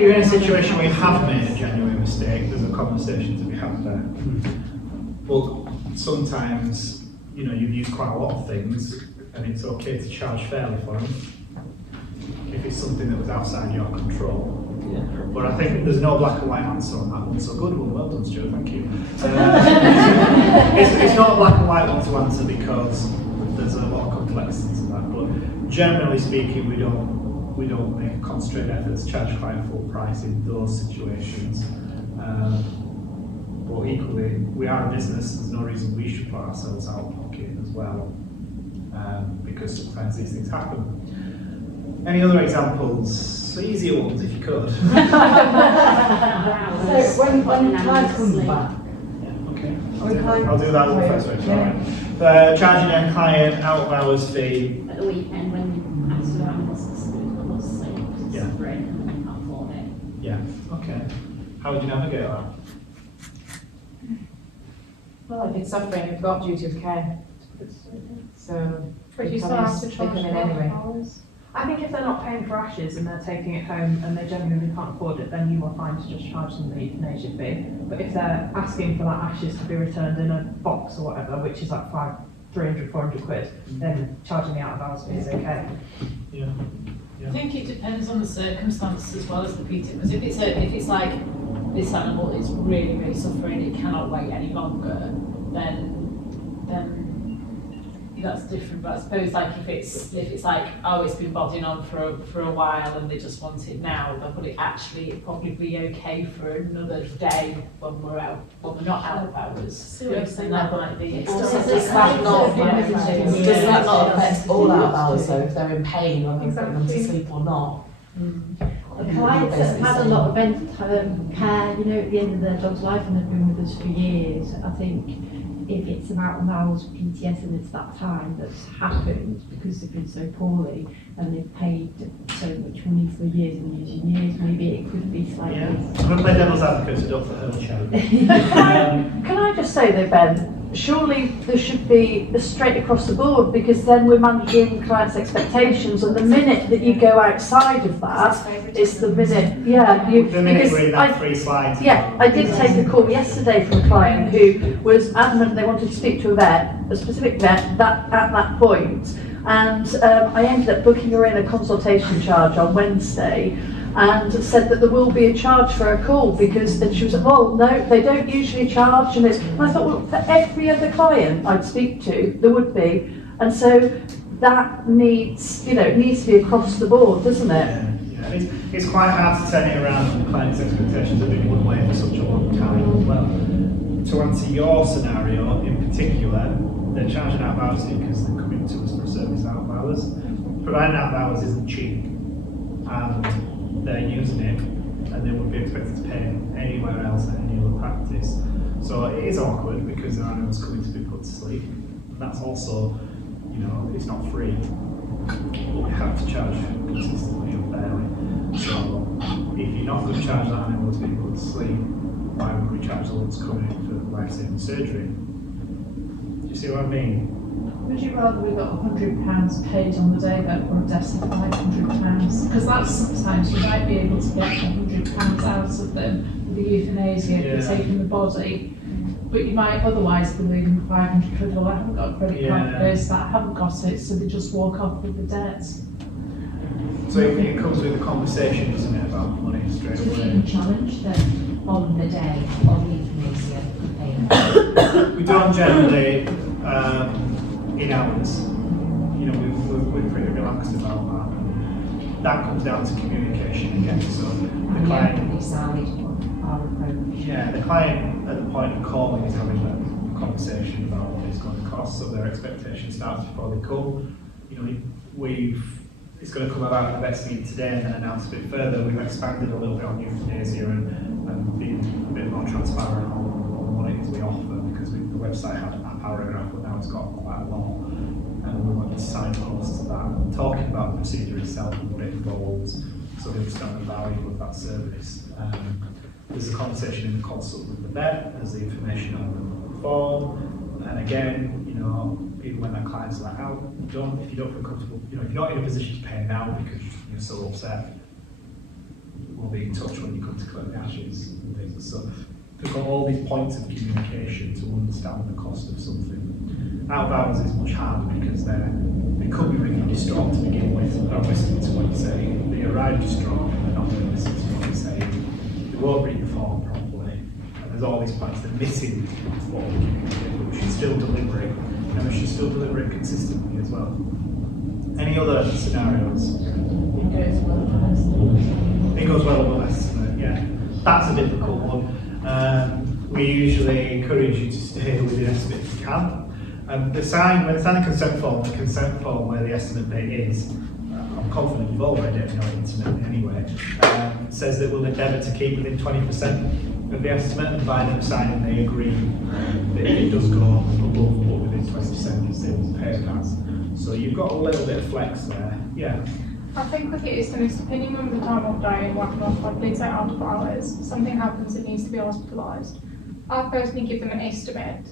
you're in a situation where you have made a genuine mistake, there's a conversation to be had there. But sometimes, you know, you've used quite a lot of things, and it's okay to charge fairly for them if it's something that was outside your control. Yeah. But I think there's no black and white answer on that one, so good one, well done Stuart, thank you. It's not a black and white one to answer because there's a lot of complexity to that, but generally speaking we don't make a concentrated effort to charge client full price in those situations. But equally, we are a business, there's no reason we should put ourselves out of pocket as well, because sometimes these things happen. Any other examples? Easier ones if you could. So when clients come back, Okay. I'll do that one first. Charging a client out of hours fee. At the weekend when actually I'm suffering, Yeah. and I can't afford it. Yeah. Okay. How would you navigate that? Well, if it's suffering, you've got duty of care. So, But you they still have to come charge in for anyway. hours. I think if they're not paying for ashes and they're taking it home and they genuinely can't afford it, then you are fine to just charge them the euthanasia fee. But if they're asking for that ashes to be returned in a box or whatever, which is like 300, 400 quid, then charging the out of hours fee is okay. Yeah. I think it depends on the circumstances as well as the PT, because if it's like this animal is really, really suffering, it cannot wait any longer, then that's different. But I suppose like if it's like, oh, it's been bobbing on for a while and they just want it now, then would it probably be okay for another day when we're not out of hours? And that might be. Does that not affect all out of hours though, if they're in pain or putting them to sleep or not? The clients that have had a lot of care, you know, at the end of their dog's life and they've been with us for years, I think if it's an out of hours PTS and it's that time that's happened because they've been so poorly and they've paid so much money for years and years and years, maybe it could be slightly. Yeah. I'm going to play devil's advocate to Dr. Hurlchan. Can I just say though, Ben, surely there should be a straight across the board, because then we're managing clients' expectations, and the minute that you go outside of that, it's the minute, The minute we're in that free slide. Yeah, I did take a call yesterday from a client who was adamant they wanted to speak to a vet, a specific vet, at that point. And I ended up booking her in a consultation charge on Wednesday and said that there will be a charge for a call, because then she was like, well, no, they don't usually charge. And I thought, well, for every other client I'd speak to, there would be. And so that needs to be across the board, doesn't it? Yeah. It's quite hard to turn it around when the client's expectations have been one way for such a long time as well. To answer your scenario in particular, they're charging out of hours because they're coming to us for a service out of hours. Providing out of hours isn't cheap, and they're using it, and they would be expected to pay anywhere else at any other practice. So it is awkward because their animal's coming to be put to sleep. And that's also, it's not free. We have to charge consistently and fairly. So if you're not going to charge that animal to be put to sleep, why would we charge the ones coming in for life-saving surgery? Do you see what I mean? Would you rather we got £100 paid on the day that or a death of £500? Because that's sometimes you might be able to get £100 out of them with the euthanasia for taking the body, but you might otherwise be leaving 500 quid. Well, I haven't got a credit card for this, that I haven't got it, so they just walk off with the debt. So it comes with a conversation, doesn't it, about money straight Do we away? even challenge them on the day of the euthanasia payment? We don't generally in hours. We're pretty relaxed about that. That comes down to communication again. So the client decide our approach. Yeah, the client at the point of calling is having that conversation about what it's going to cost, so their expectation starts before they come. It's going to come about in the vet's meeting today and then announced a bit further. We've expanded a little bit on euthanasia and been a bit more transparent on what it is we offer, because the website had a paragraph, but now it's got quite a lot. And we wanted to signpost to that, talking about the procedure itself and what it involves, so they understand the value of that service. There's a conversation in the consult with the vet, there's the information on the form, and again, even when that client's like, if you don't feel comfortable, if you're not in a position to pay now because you're so upset, will be in touch when you come to collect the ashes and things. So they've got all these points of communication to understand the cost of something. Out of hours is much harder because they could be really distraught to begin with, they're not listening to what you say. They arrive distraught and they're not going to listen to what you say. They won't read the form properly. And there's all these points they're missing what we communicate, but we should still deliver it. And we should still deliver it consistently as well. Any other scenarios? It goes well above estimate, yeah. That's a difficult one. We usually encourage you to stay within estimate if you can. When they sign the consent form where the estimate date is, I'm confident you've all read it, you know, intimately anyway, says that we'll endeavour to keep within 20% of the estimate, and by them signing they agree that if it does go above but within 20%, they will pay that. So you've got a little bit of flex there, yeah. I think with the estimates, depending on the time of day and whatnot, like let's say out of hours, something happens that needs to be hospitalised. I personally give them an estimate,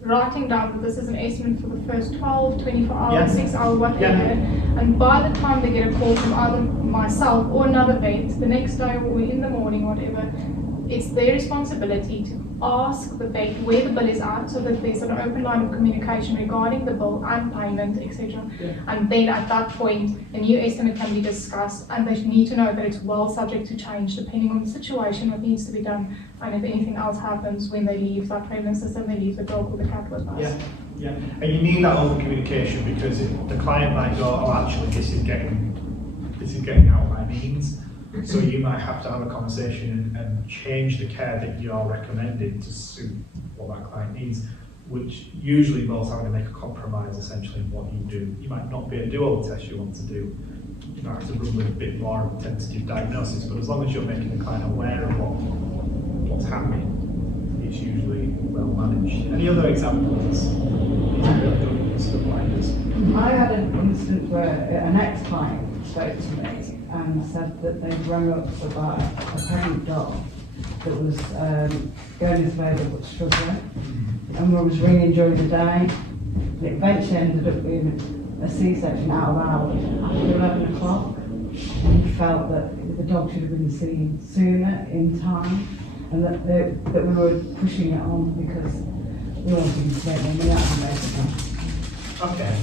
writing down that this is an estimate for the first 12, 24 hours, 6 hours, whatever, and by the time they get a call from either myself or another vet, the next day or in the morning, whatever, it's their responsibility to ask the vet where the bill is at, so that there's an open line of communication regarding the bill and payment, etc. And then at that point, a new estimate can be discussed, and they need to know that it's well subject to change depending on the situation, what needs to be done, and if anything else happens when they leave that premises, then they leave the dog or the cat with us. Yeah, and you need that open communication because the client might go, oh, actually, this is getting out of my means. So you might have to have a conversation and change the care that you're recommending to suit what that client needs, which usually involves having to make a compromise essentially in what you do. You might not be able to do all the tests you want to do. You might have to run with a bit more of a tentative diagnosis, but as long as you're making the client aware of what's happening, it's usually well managed. Any other examples? Stuff like this. I had an instance where an ex-client spoke to me and said that they'd rung up about a pregnant dog that was going into labour but struggling, and we was ringing during the day. It eventually ended up being a C-section out of hours after 11 o'clock, and he felt that the dog should have been seen sooner in time, and that we were pushing it on because we wanted to make more money out of it. Okay.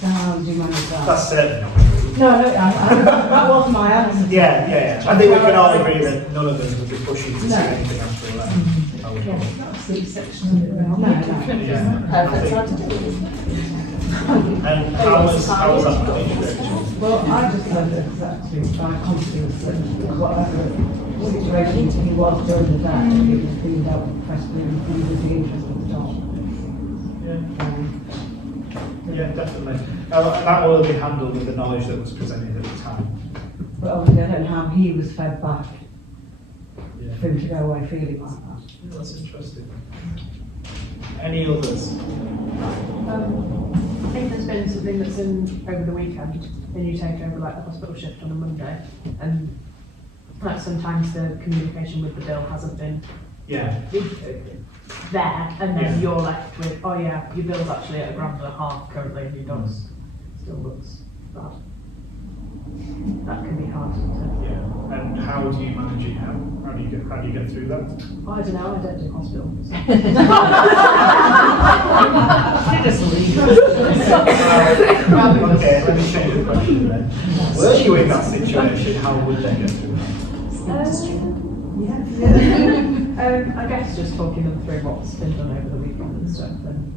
So how did you manage that? That's certainly not true. No, that wasn't my answer. Yeah. I think we can all agree that none of us would be pushing to see anything after 11. That's C-section. No. And how was that managed? Well, I just said that it's actually by confidence that whatever situation he was during the day, it was being dealt with professionally and with the interest of the dog. Yeah, definitely. That will be handled with the knowledge that was presented at the time. But obviously I don't know how he was fed back for him to go away feeling like that. Yeah, that's interesting. Any others? I think there's been something that's in over the weekend, then you take over like the hospital shift on a Monday, and like sometimes the communication with the bill hasn't been there, and then you're left with, oh yeah, your bill's actually at £1.50 currently, and your dog still looks bad. That can be hard. Yeah. And how do you manage it now? How do you get through that? I don't know, I don't do hospitals. Okay, let me change the question then. Were you in that situation, how would they get through that? I guess just talking them through what's been done over the weekend and stuff, and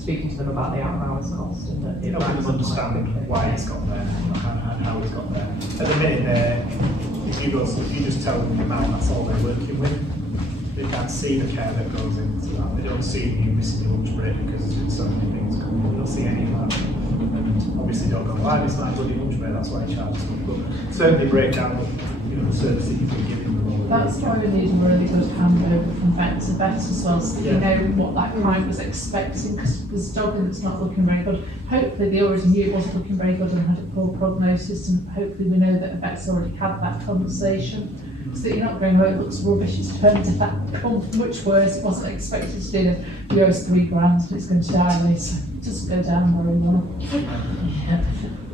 speaking to them about the out-of-hours cost and that it helping them understand why it's got there and how it's got there. At the minute, if you just tell them the amount, that's all they're working with. They can't see the care that goes into that. They don't see you missing your lunch break because there's been so many things coming. They don't see any of that. And obviously don't go, why is my bloody lunch break? That's why I charge them. But certainly break down the services you've been giving them. That's why we need a really good handover from vet to vet as well, so that you know what that client was expecting, because there's a dog that's not looking very good. Hopefully they already knew it wasn't looking very good and had a poor prognosis, and hopefully we know that a vet's already had that conversation, so that you're not going, oh, it looks rubbish, it's turned out much worse, it wasn't expected to do that, you owe us £3 and it's going to die later. Just go down very well.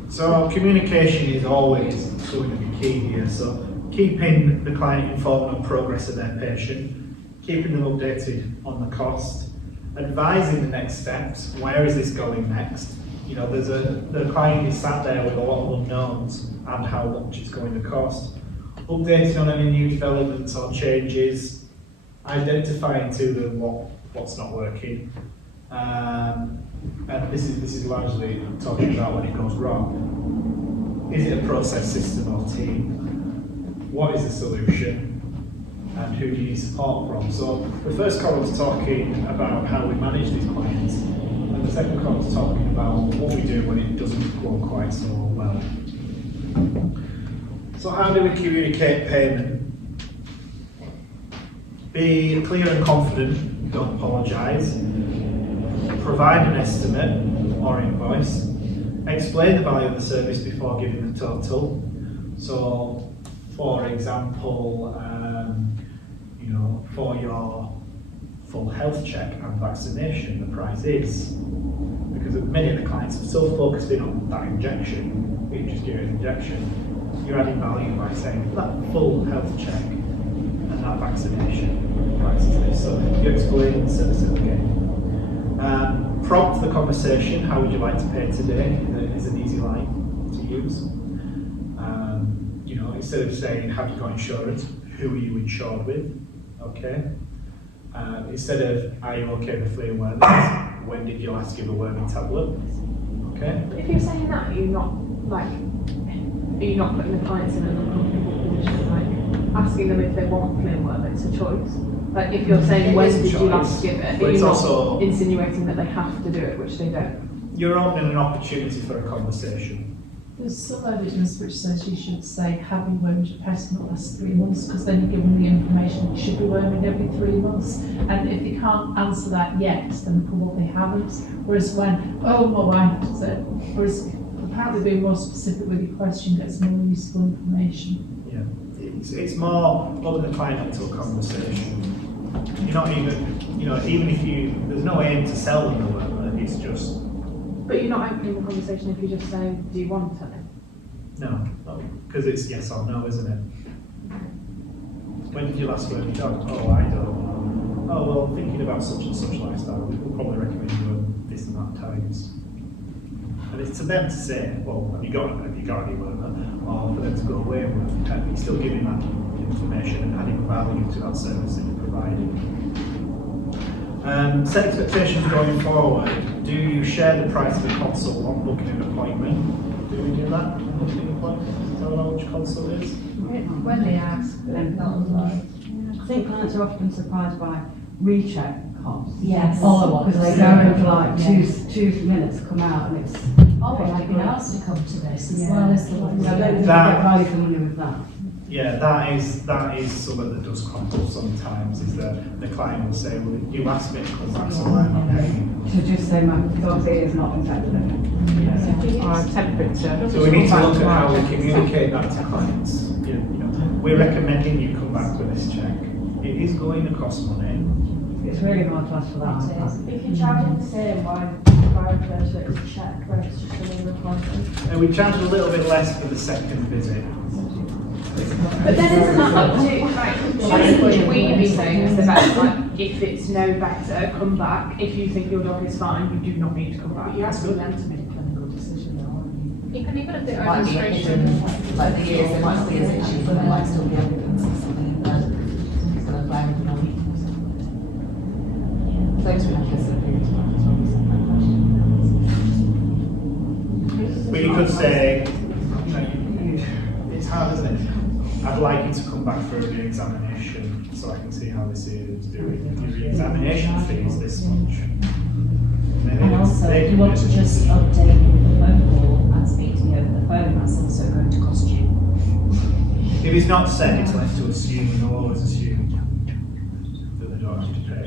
So communication is always going to be key here. So keeping the client informed on progress of their patient, keeping them updated on the cost, advising the next steps. Where is this going next? You know, the client is sat there with a lot of unknowns and how much it's going to cost. Updating on any new developments or changes, identifying to them what's not working. And this is largely talking about when it goes wrong. Is it a process, system or team? What is the solution? And who do you need support from? So the first column is talking about how we manage these clients, and the second column is talking about what we do when it doesn't go quite so well. So how do we communicate payment? Be clear and confident, don't apologise. Provide an estimate or invoice. Explain the value of the service before giving the total. So, for example, you know, for your full health check and vaccination, the price is. Because many of the clients are so focused in on that injection, we just give it an injection. You're adding value by saying that full health check and that vaccination price is this. So you explain the service again. Prompt the conversation. How would you like to pay today? Is an easy line to use. You know, instead of saying, have you got insurance? Who are you insured with? Okay. Instead of, are you okay with flea and worms? When did you last give a worming tablet? Okay. If you're saying that, you're not putting the clients in an uncomfortable position, like asking them if they want flea and worm, it's a choice. Like if you're saying when did you last give it, you're not insinuating that they have to do it, which they don't. You're opening an opportunity for a conversation. There's some evidence which says you should say, have you wormed your pest in the last 3 months, because then you're given the information you should be worming every 3 months. And if they can't answer that yet, then well, they haven't. Whereas when, oh, my wife does it. Whereas apparently being more specific with your question gets more useful information. Yeah, it's more open the client up to a conversation. You're not even, you know, even if there's no aim to sell them the worm, it's just. But you're not opening the conversation if you just say, do you want it? No, because it's yes or no, isn't it? When did you last work your dog? Oh, I don't know. Oh, well, I'm thinking about such and such lifestyle. We will probably recommend you worm this and that times. And it's to them to say, well, have you got any worm? Or for them to go away with. You're still giving that information and adding value to that service that you're providing. Set expectations going forward. Do you share the price of a consult on booking an appointment? Do we do that on booking an appointment? Do you know which consult is? When they ask, then I think clients are often surprised by recheck costs. Yes. Because they go in for like 2 minutes, come out, and it's. Oh, I've been asked to come to this as Yeah. well as the ones. I don't think they get value for money with that. Yeah, that is something that does crop up sometimes. Is that the client will say, "Well, you asked me because that's why I'm not paying." To just say, because it is not infected. Or temperature. So we need to look at how we communicate that to clients. You know, we're recommending you come back with this check. It is going to cost money. It's really hard to ask for that. If you charge it the same, why refer to it as a check, where it's just another appointment? And we charge a little bit less for the second visit. But then isn't that up to, like, should we be saying as the vet, like, if it's no better, come back. If you think your dog is fine, you do not need to come back. You're asking them to make a clinical decision though, aren't you? You can even have the Might be administration. like the years, there might be an issue, but there might still be evidence of something that somebody's going to blame it on. Those we have to sort of period of time as well, we send that question. But you could say, you know, it's hard, isn't it? I'd like you to come back for a re-examination so I can see how this is doing. Your re-examination fee is this much. And also, if you want to just update with the phone call and speak to me over the phone, that's also going to cost you. If it's not said, it's left to assume, and I'll always assume that they don't have to pay.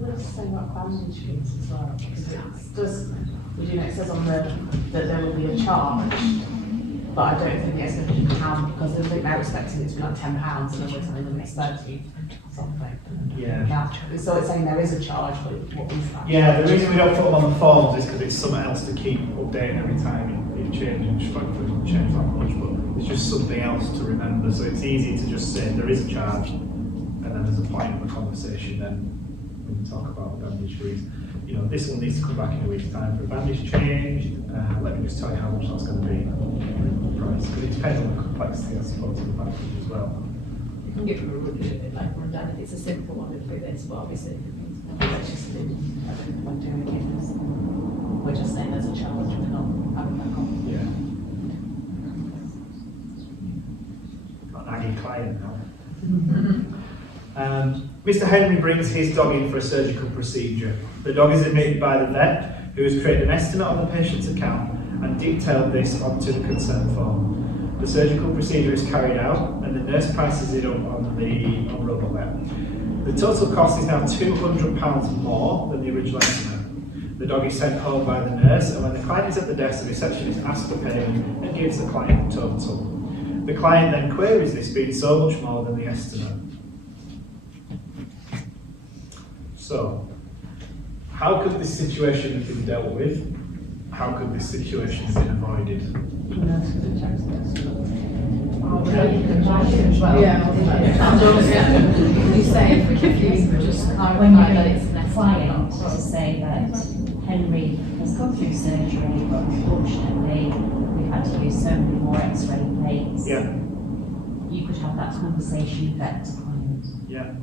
Let's say about bandage fees as well, because it does, it says on that there will be a charge, but I don't think it's going to be £10 because I think they're expecting it to be like £10 and then we're telling them it's 30. something. Yeah. So it's saying there is a charge, but what is that? Yeah, the reason we don't put them on the forms is because it's something else to keep updating every time it changes. Frankly, it doesn't change that much, but it's just something else to remember. So it's easy to just say there is a charge, and then there's a point in the conversation. Then we can talk about bandage fees. You know, this one needs to come back in a week's time for a bandage change. Let me just tell you how much that's going to be in the price. Because it depends on the complexity, I suppose, of the bandage as well. You can give them a rundown if it's a simple one, it'll be this, but obviously if it means more, that's just the, I don't know what doing it is. We're just saying there's a challenge, we're not having that on. Yeah. Got an aggy client now. Mr. Henry brings his dog in for a surgical procedure. The dog is admitted by the vet, who has created an estimate on the patient's account and detailed this onto the consent form. The surgical procedure is carried out and the nurse prices it up on RoboVet. The total cost is now £200 more than the original estimate. The dog is sent home by the nurse, and when the client is at the desk, the receptionist asks for payment and gives the client the total. The client then queries this being so much more than the estimate. So, how could this situation have been dealt with? How could this situation have been avoided? You say if you just clarify that it's an client to say that Henry has gone through surgery, but unfortunately we've had to use so many more X-ray plates. Yeah. You could have that conversation with that client. Yeah.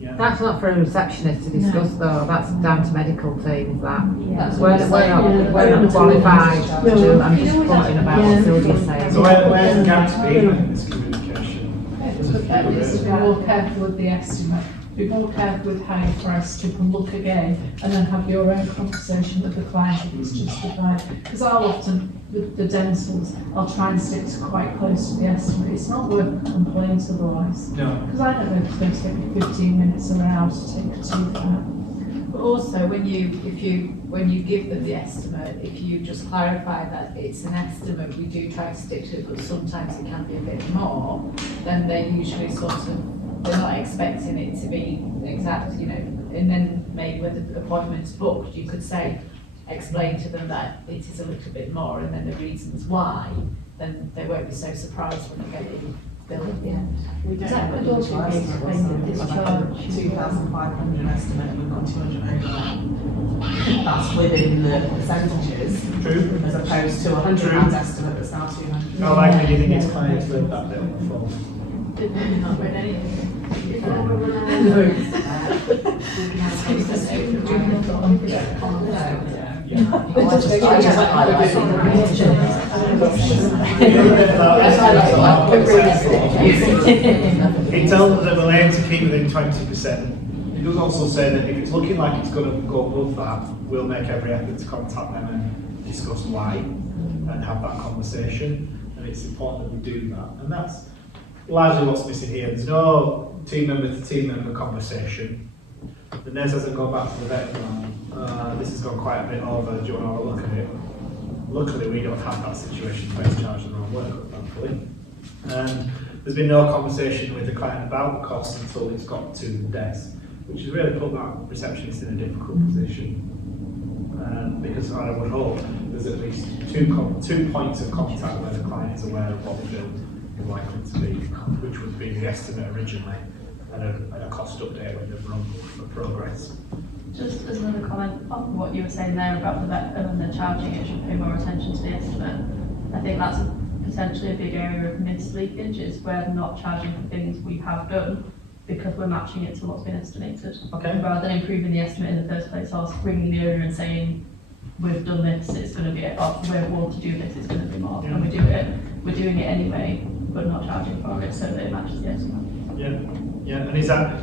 Yeah. That's not for a receptionist to discuss though, that's down to medical teams that. Yeah. We're not qualified to do, I'm just talking about what Sylvia's saying. So where's the gaps been in this communication? Be more careful with the estimate, be more careful with how you price it, and look again, and then have your own conversation with the client if it's justified. Because I'll often, with the dentals, I'll try and stick to quite close to the estimate. It's not worth complaints otherwise. No. Because I don't know if it's going to take me 15 minutes or an hour to take a tooth out. But also, when you give them the estimate, if you just clarify that it's an estimate, we do try to stick to it, but sometimes it can be a bit more, then they're usually they're not expecting it to be exact, you know, and then maybe when the appointment's booked, you could say, explain to them that it is a little bit more, and then the reasons why, then they won't be so surprised when they get it bill at the end. We don't have a discharge. 2,500 estimate, we've got 200 over that. That's within the percentages. True. As opposed to £100 estimate that's now 200. How likely do you think his clients read that bit on the phone? They've not read anything. It tells them we'll aim to keep within 20%. It does also say that if it's looking like it's going to go above that, we'll make every effort to contact them and discuss why and have that conversation. And it's important that we do that. And that's largely what's missing here. There's no team member to team member conversation. The nurse hasn't gone back to the vet now. This has gone quite a bit over. Do you want to have a look at it? Luckily, we don't have that situation where it's charged the wrong work, thankfully. And there's been no conversation with the client about the costs until it's got to the desk, which has really put that receptionist in a difficult position. Because I would hope there's at least two points of contact where the client is aware of what the bill is likely to be, which would be the estimate originally and a cost update when they've run for progress. Just as another comment on what you were saying there about the vet and the charging, it should pay more attention to the estimate. I think that's potentially a big area of misleakage, is we're not charging for things we have done because we're matching it to what's been estimated. Okay. Rather than improving the estimate in the first place, or ringing the owner and saying, we've done this, it's going to be, or we're able to do this, it's going to be more. Yeah. And we're doing it anyway, but not charging for it, so that it matches the estimate. Yeah, and is that, I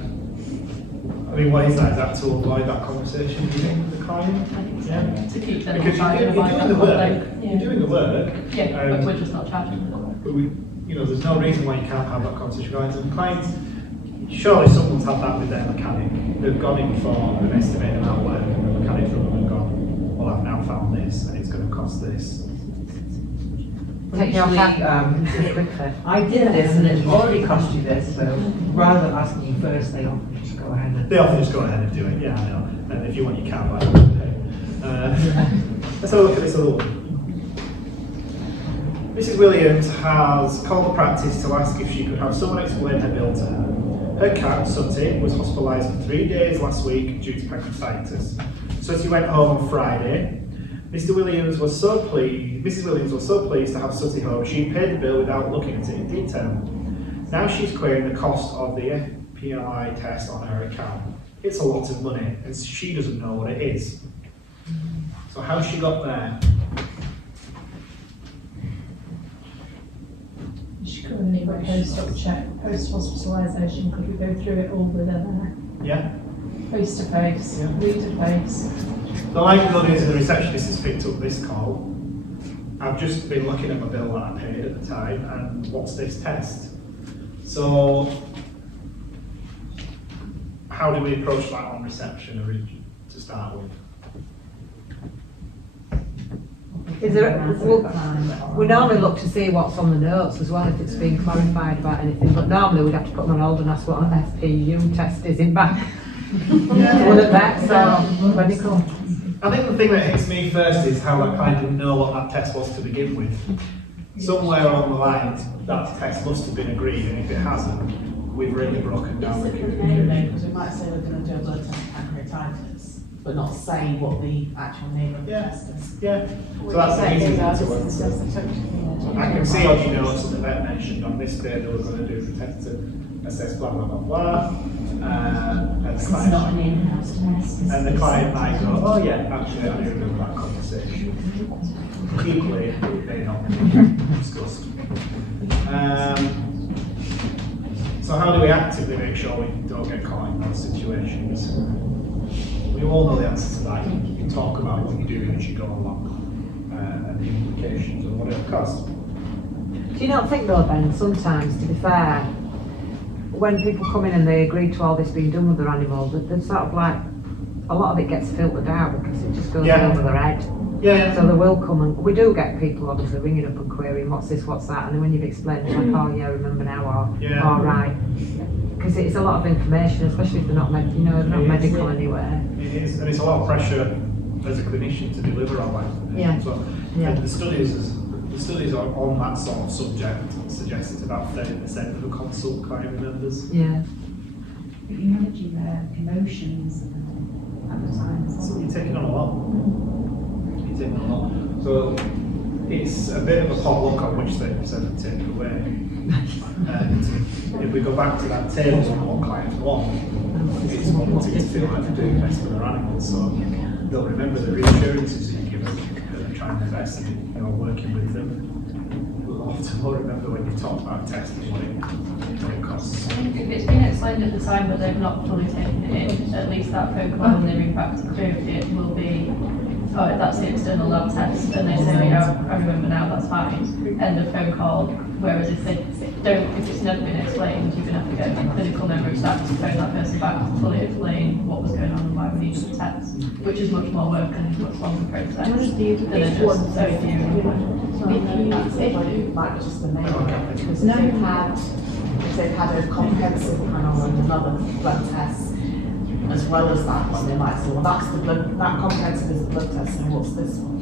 mean, what is that? Is that to avoid that conversation, do you think, with the client? I think so. Yeah. To keep them Because on you're doing the work, you're doing the work. Yeah, but we're just not charging for the work. But we, you know, there's no reason why you can't have that conversation with clients. And clients, surely someone's had that with their mechanic. They've gone in for an estimated amount of work, and the mechanic's run and gone, well, I've now found this, and it's going to cost this. Take your time quickly. I did this and it already cost you this, so rather than asking you first, they often just go ahead and. They often just go ahead and do it, yeah, I know. And if you want your car back, let's have a look at this other one. Mrs. Williams has called the practice to ask if she could have someone explain her bill to her. Her cat, Sooty, was hospitalised for 3 days last week due to pancreatitis. Sooty went home on Friday. Mrs. Williams was so pleased to have Sooty home, she paid the bill without looking at it in detail. Now she's querying the cost of the FPI test on her account. It's a lot of money, and she doesn't know what it is. So how's she got there? She couldn't need a post-op check, post-hospitalisation, could we go through it all with her there? Yeah? Face to face, read to face. The likelihood is the receptionist has picked up this call. I've just been looking at my bill that I paid at the time, and what's this test? So, how do we approach that on reception to start with? Is there, we normally look to see what's on the notes as well, if it's been clarified about anything, but normally we'd have to put them on hold and ask what an FPU test is in back. One of that, so medical. I think the thing that hits me first is how that client didn't know what that test was to begin with. Somewhere along the line, that test must have been agreed, and if it hasn't, we've really broken down the communication. Because we might say we're going to do a blood test for pancreatitis, but not say what the actual name of the test is. Yeah, so that's the easy thing to answer. I can see on your notes that the vet mentioned on this day they were going to do the test to assess blah blah blah blah. And the It's client, not an in-house test. and the client might go, oh yeah, actually I do remember that conversation. Equally, it may not be discussed. So how do we actively make sure we don't get caught in those situations? We all know the answer to that. You talk about what you're doing as you go along, and the implications and what it'll cost. Do you not think though, Ben, sometimes, to be fair, when people come in and they agree to all this being done with their animals, they're sort of like, a lot of it gets filtered out because it just goes over their head. Yeah. So they will come and, we do get people obviously ringing up and querying what's this, what's that, and then when you've explained, they're like, oh yeah, I remember now, or all right. Because it's a lot of information, especially if they're not, they're not medical anywhere. It is, and it's a lot of pressure as a clinician to deliver on that information. Yeah. So the studies on that sort of subject suggest it's about 30% of the consult client remembers. Yeah. But you're managing their emotions at the time. So you're taking on a lot. So it's a bit of a potluck on which they said to take away. And if we go back to that table of what clients want, it's wanting to feel like they're doing best for their animals. So they'll remember the reassurances that you give them, that they're trying their best and you're working with them. We'll often remember when you talk about testing what it costs. I think if it's been explained at the time but they've not fully taken it in, at least that phone call when they ring back to query it will be, oh, that's the external lab test, and they say, oh yeah, I remember now, that's fine. End of phone call. Whereas if they don't, if it's never been explained, you're going to have to get a clinical member of staff to phone that person back to fully explain what was going on and why we needed the test, which is much more work and much longer process than just If Might just the name of it, because if they've had a comprehensive panel and another blood test, as well as that one, they might say, well, that's the blood, that comprehensive is the blood test, and what's this one?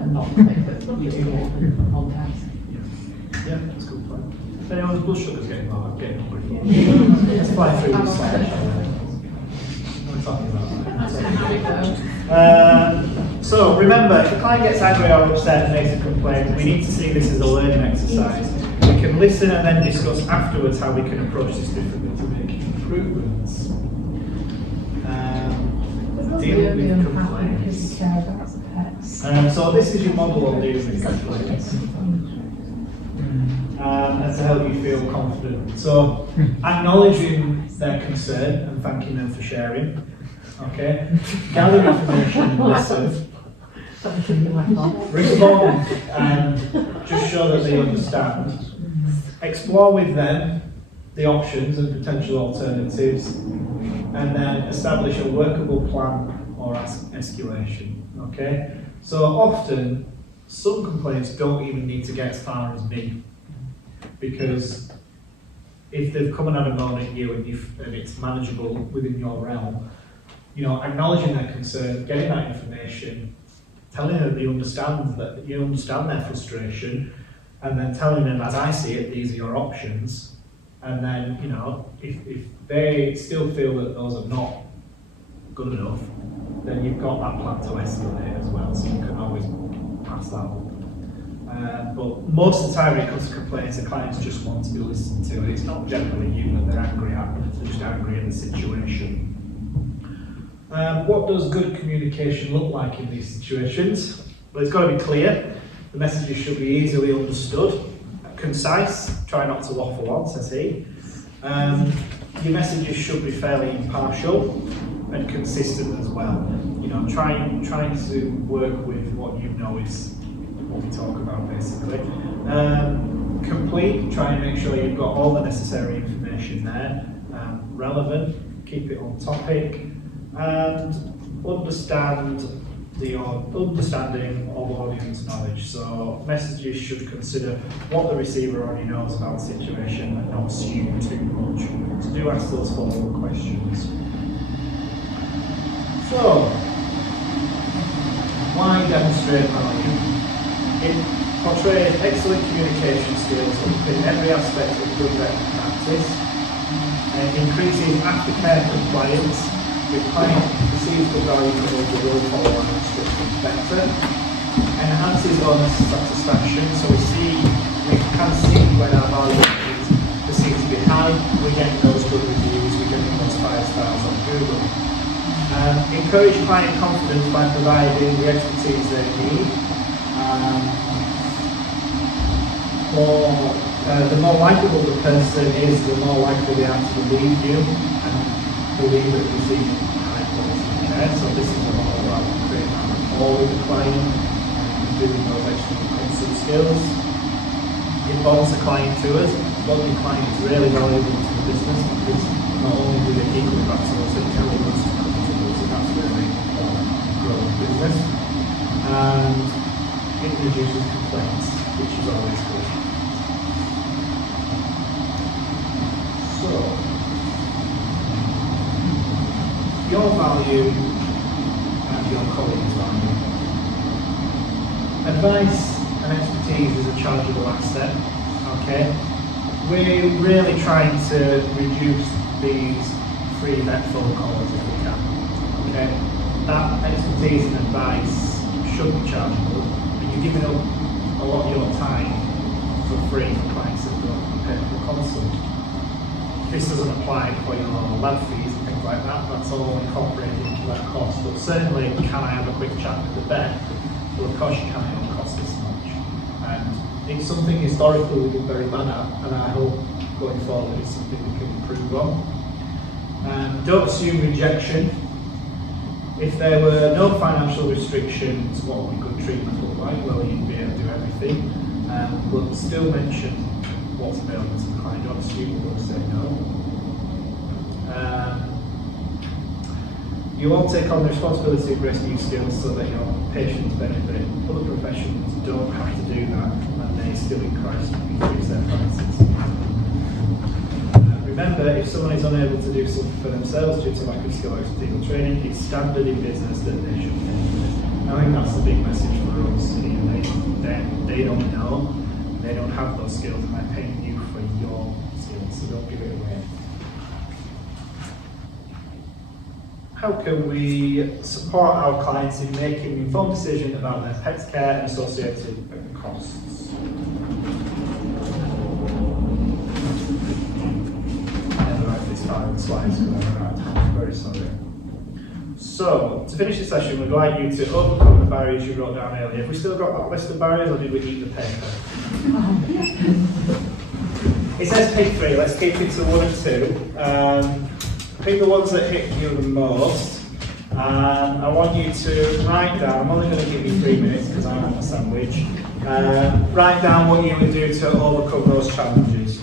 And not think that you're doing all the one test. Yeah, that's a good point. If anyone's blood sugar's getting low, I'm getting hungry. Let's fly through this slide. What are we talking about? So remember, if the client gets angry or upset and makes a complaint, we need to see this as a learning exercise. We can listen and then discuss afterwards how we can approach this differently to make improvements. Dealing with complaints. So this is your model on dealing with complaints. And to help you feel confident. So, acknowledging their concern and thanking them for sharing. Okay? Gather information and listen. Respond and just show that they understand. Explore with them the options and potential alternatives. And then establish a workable plan or escalation. Okay? So often, some complaints don't even need to get as far as me, because if they've come and had a moan at you and it's manageable within your realm, you know, acknowledging their concern, getting that information, telling them that you understand their frustration, and then telling them, as I see it, these are your options. And then, you know, if they still feel that those are not good enough, then you've got that plan to escalate as well, so you can always pass that on. But most of the time when it comes to complaints, the clients just want to be listened to, and it's not generally you that they're angry at, they're just angry at the situation. What does good communication look like in these situations? Well, it's got to be clear, the messages should be easily understood, concise, try not to waffle on, says he. Your messages should be fairly impartial and consistent as well. You know, trying to work with what you know is what we talk about basically. Complete, try and make sure you've got all the necessary information there. Relevant, keep it on topic, and understanding of audience knowledge. So messages should consider what the receiver already knows about the situation and not assume too much. So do ask those follow-up questions. So, why demonstrate value? It portrays excellent communication skills in every aspect of good vet practice, and increases aftercare compliance. If client receives the value from us, we will follow on instructions better. Enhances owner satisfaction, so we can see when our value is perceived to be high, we're getting those good reviews, we're getting those 5 stars on Google. Encourage client confidence by providing the expertise they need. The more likable the person is, the more likely they are to believe you and believe that you see high quality care. So this is a lot about creating that rapport with the client and doing those extra consult skills. It bonds the client to us. Bonding client is really valuable to the business because not only do they keep coming back to us, they tell us that's really important to grow the business. And it reduces complaints, which is always good. So, your value and your colleagues' value. Advice and expertise is a chargeable asset, okay? We're really trying to reduce these free vet phone calls if we can, okay? That expertise and advice should be chargeable, and you're giving up a lot of your time for free for clients that don't pay for the consult. This doesn't apply for your lab fees and things like that, that's all incorporated into that cost. But certainly, can I have a quick chat with the vet? Well, of course you can, it won't cost this much. And it's something historically we've been very bad at, and I hope going forward it's something we can improve on. Don't assume rejection. If there were no financial restrictions, what would good treatment look like? Well, you'd be able to do everything, but still mention what's available to the client. Don't assume we're going to say no. You all take on the responsibility of rescue skills so that your patients benefit. Other professions don't have to do that, and they still increase their prices. Remember, if someone is unable to do something for themselves due to lack of skill, expertise, or training, it's standard in business that they should benefit. I think that's the big message for us here. They don't know, they don't have those skills, and they're paying you for your skills, so don't give it away. How can we support our clients in making an informed decision about their pet's care and associated costs? I never write this far in the slides because I ran out of time, I'm very sorry. So, to finish the session, we'd like you to overcome the barriers you wrote down earlier. Have we still got that list of barriers, or did we eat the paper? It says pick 3, let's keep it to 1 and 2. Pick the ones that hit you the most, and I want you to write down, I'm only going to give you 3 minutes because I have a sandwich, write down what you would do to overcome those challenges.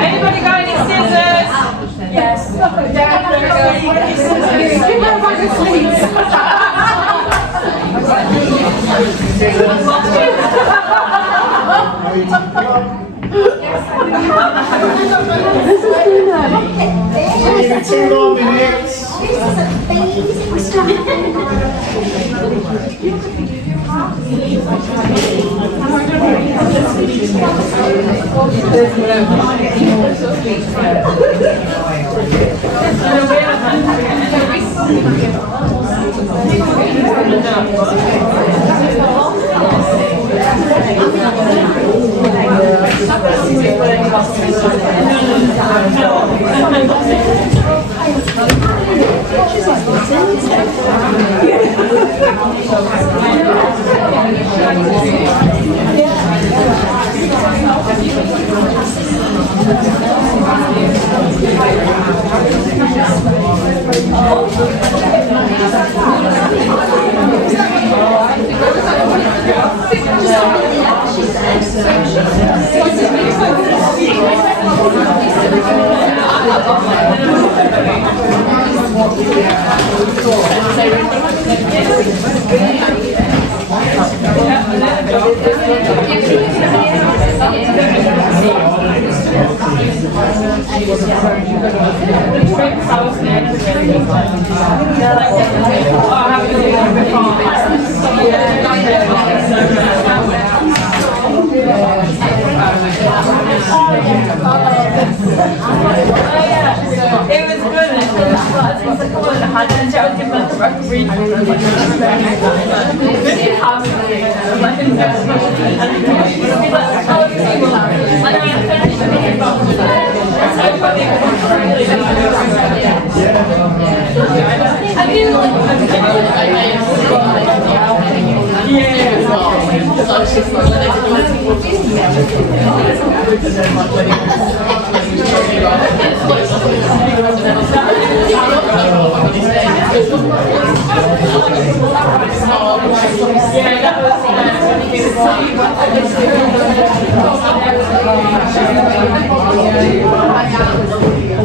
Anybody got any scissors? Yes. Give her a bag of sweets. Two more minutes. It was good.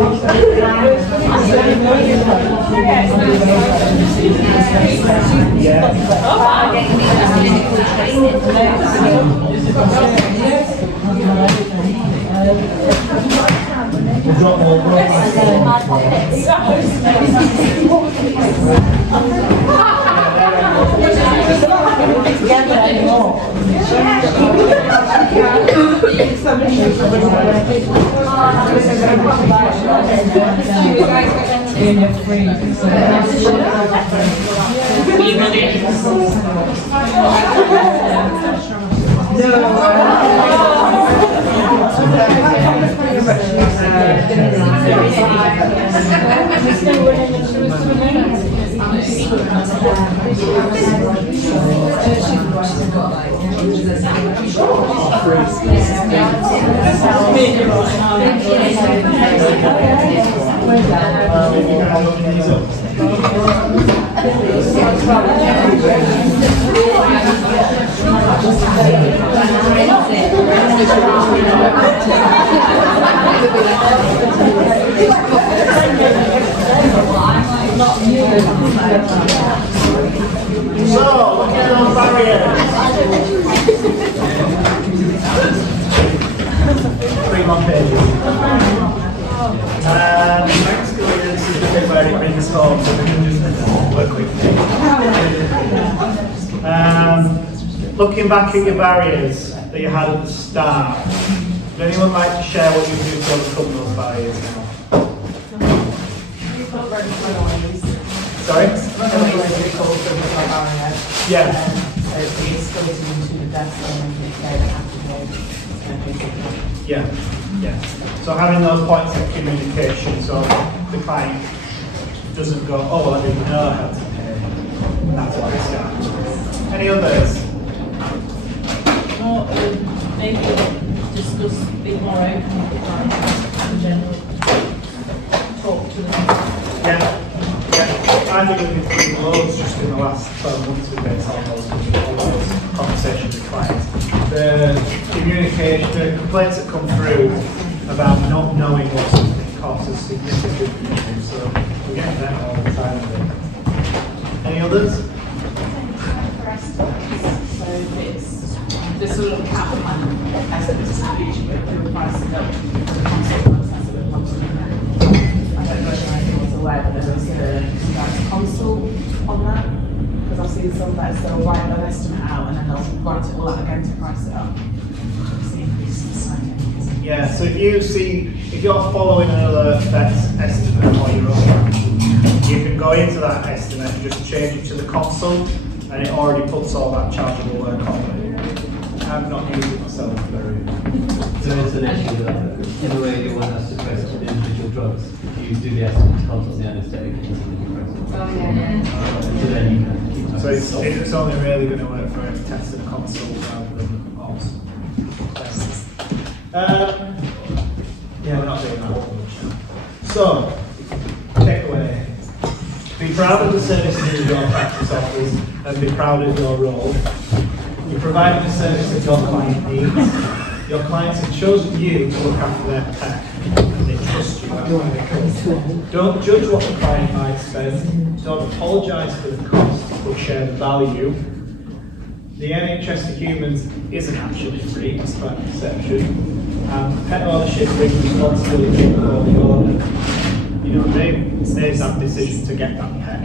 Yeah, So, looking at those barriers. 3 more pages. Next experience is the bit where it brings home, so we can just work quickly. Looking back at your barriers that you had at the start, would anyone like to share what you do to overcome those barriers now? Sorry? Yeah. So it's filtered into the desk and they have to go. Yeah. Yeah. So having those points of communication, so the client doesn't go, oh, well, I didn't know how to pay. That's why it's done. Any others? More, maybe discuss a bit more open with the client in general. Talk to them. Yeah. I think we've been through loads just in the last 12 months with this, all those conversations with clients. The communication, the complaints that come through about not knowing what something costs is significant, so we're getting that all the time. Any others? So it's the sort of cap and estimates of each of the prices up to the console process of I don't know if anyone was aware that there was a console on that, because I've seen some vets they'll write an estimate out and then they'll write it all out again to price it up. Yeah, so if you're following another vet's estimate or your own, you can go into that estimate and just change it to the console, and it already puts all that chargeable work on it. I've not used it myself very. So it's an issue that in a way you want us to price the individual drugs. If you do the estimate consult the anesthetic, you can price it. Oh yeah. So then you can keep So it's only really going to work for a test and console rather than ops. Yeah, we're not doing that. So, takeaway. Be proud of the services your practice offers and be proud of your role. You're providing the service that your client needs. Your clients have chosen you to look after their pet and they trust you. That's why they come. Don't judge what the client might spend. Don't apologise for the cost, but share the value. The NHS for Humans isn't actually free, despite perception. Pet ownership brings responsibility for the owner. You know, they made that decision to get that pet,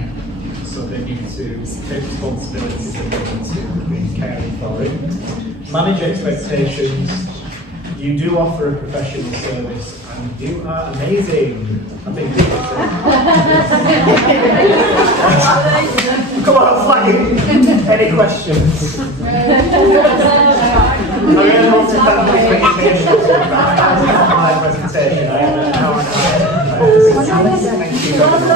so they need to take responsibility to be caring for it. Manage expectations. You do offer a professional service, and you are amazing. I think you Come on, flag it. Any questions? I really want to thank you for my presentation. I had an hour and a half. Thank you very much.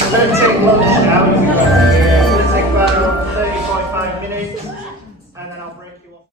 I'm going to take lunch now. It's going to take about 30-45 minutes, and then I'll break you off.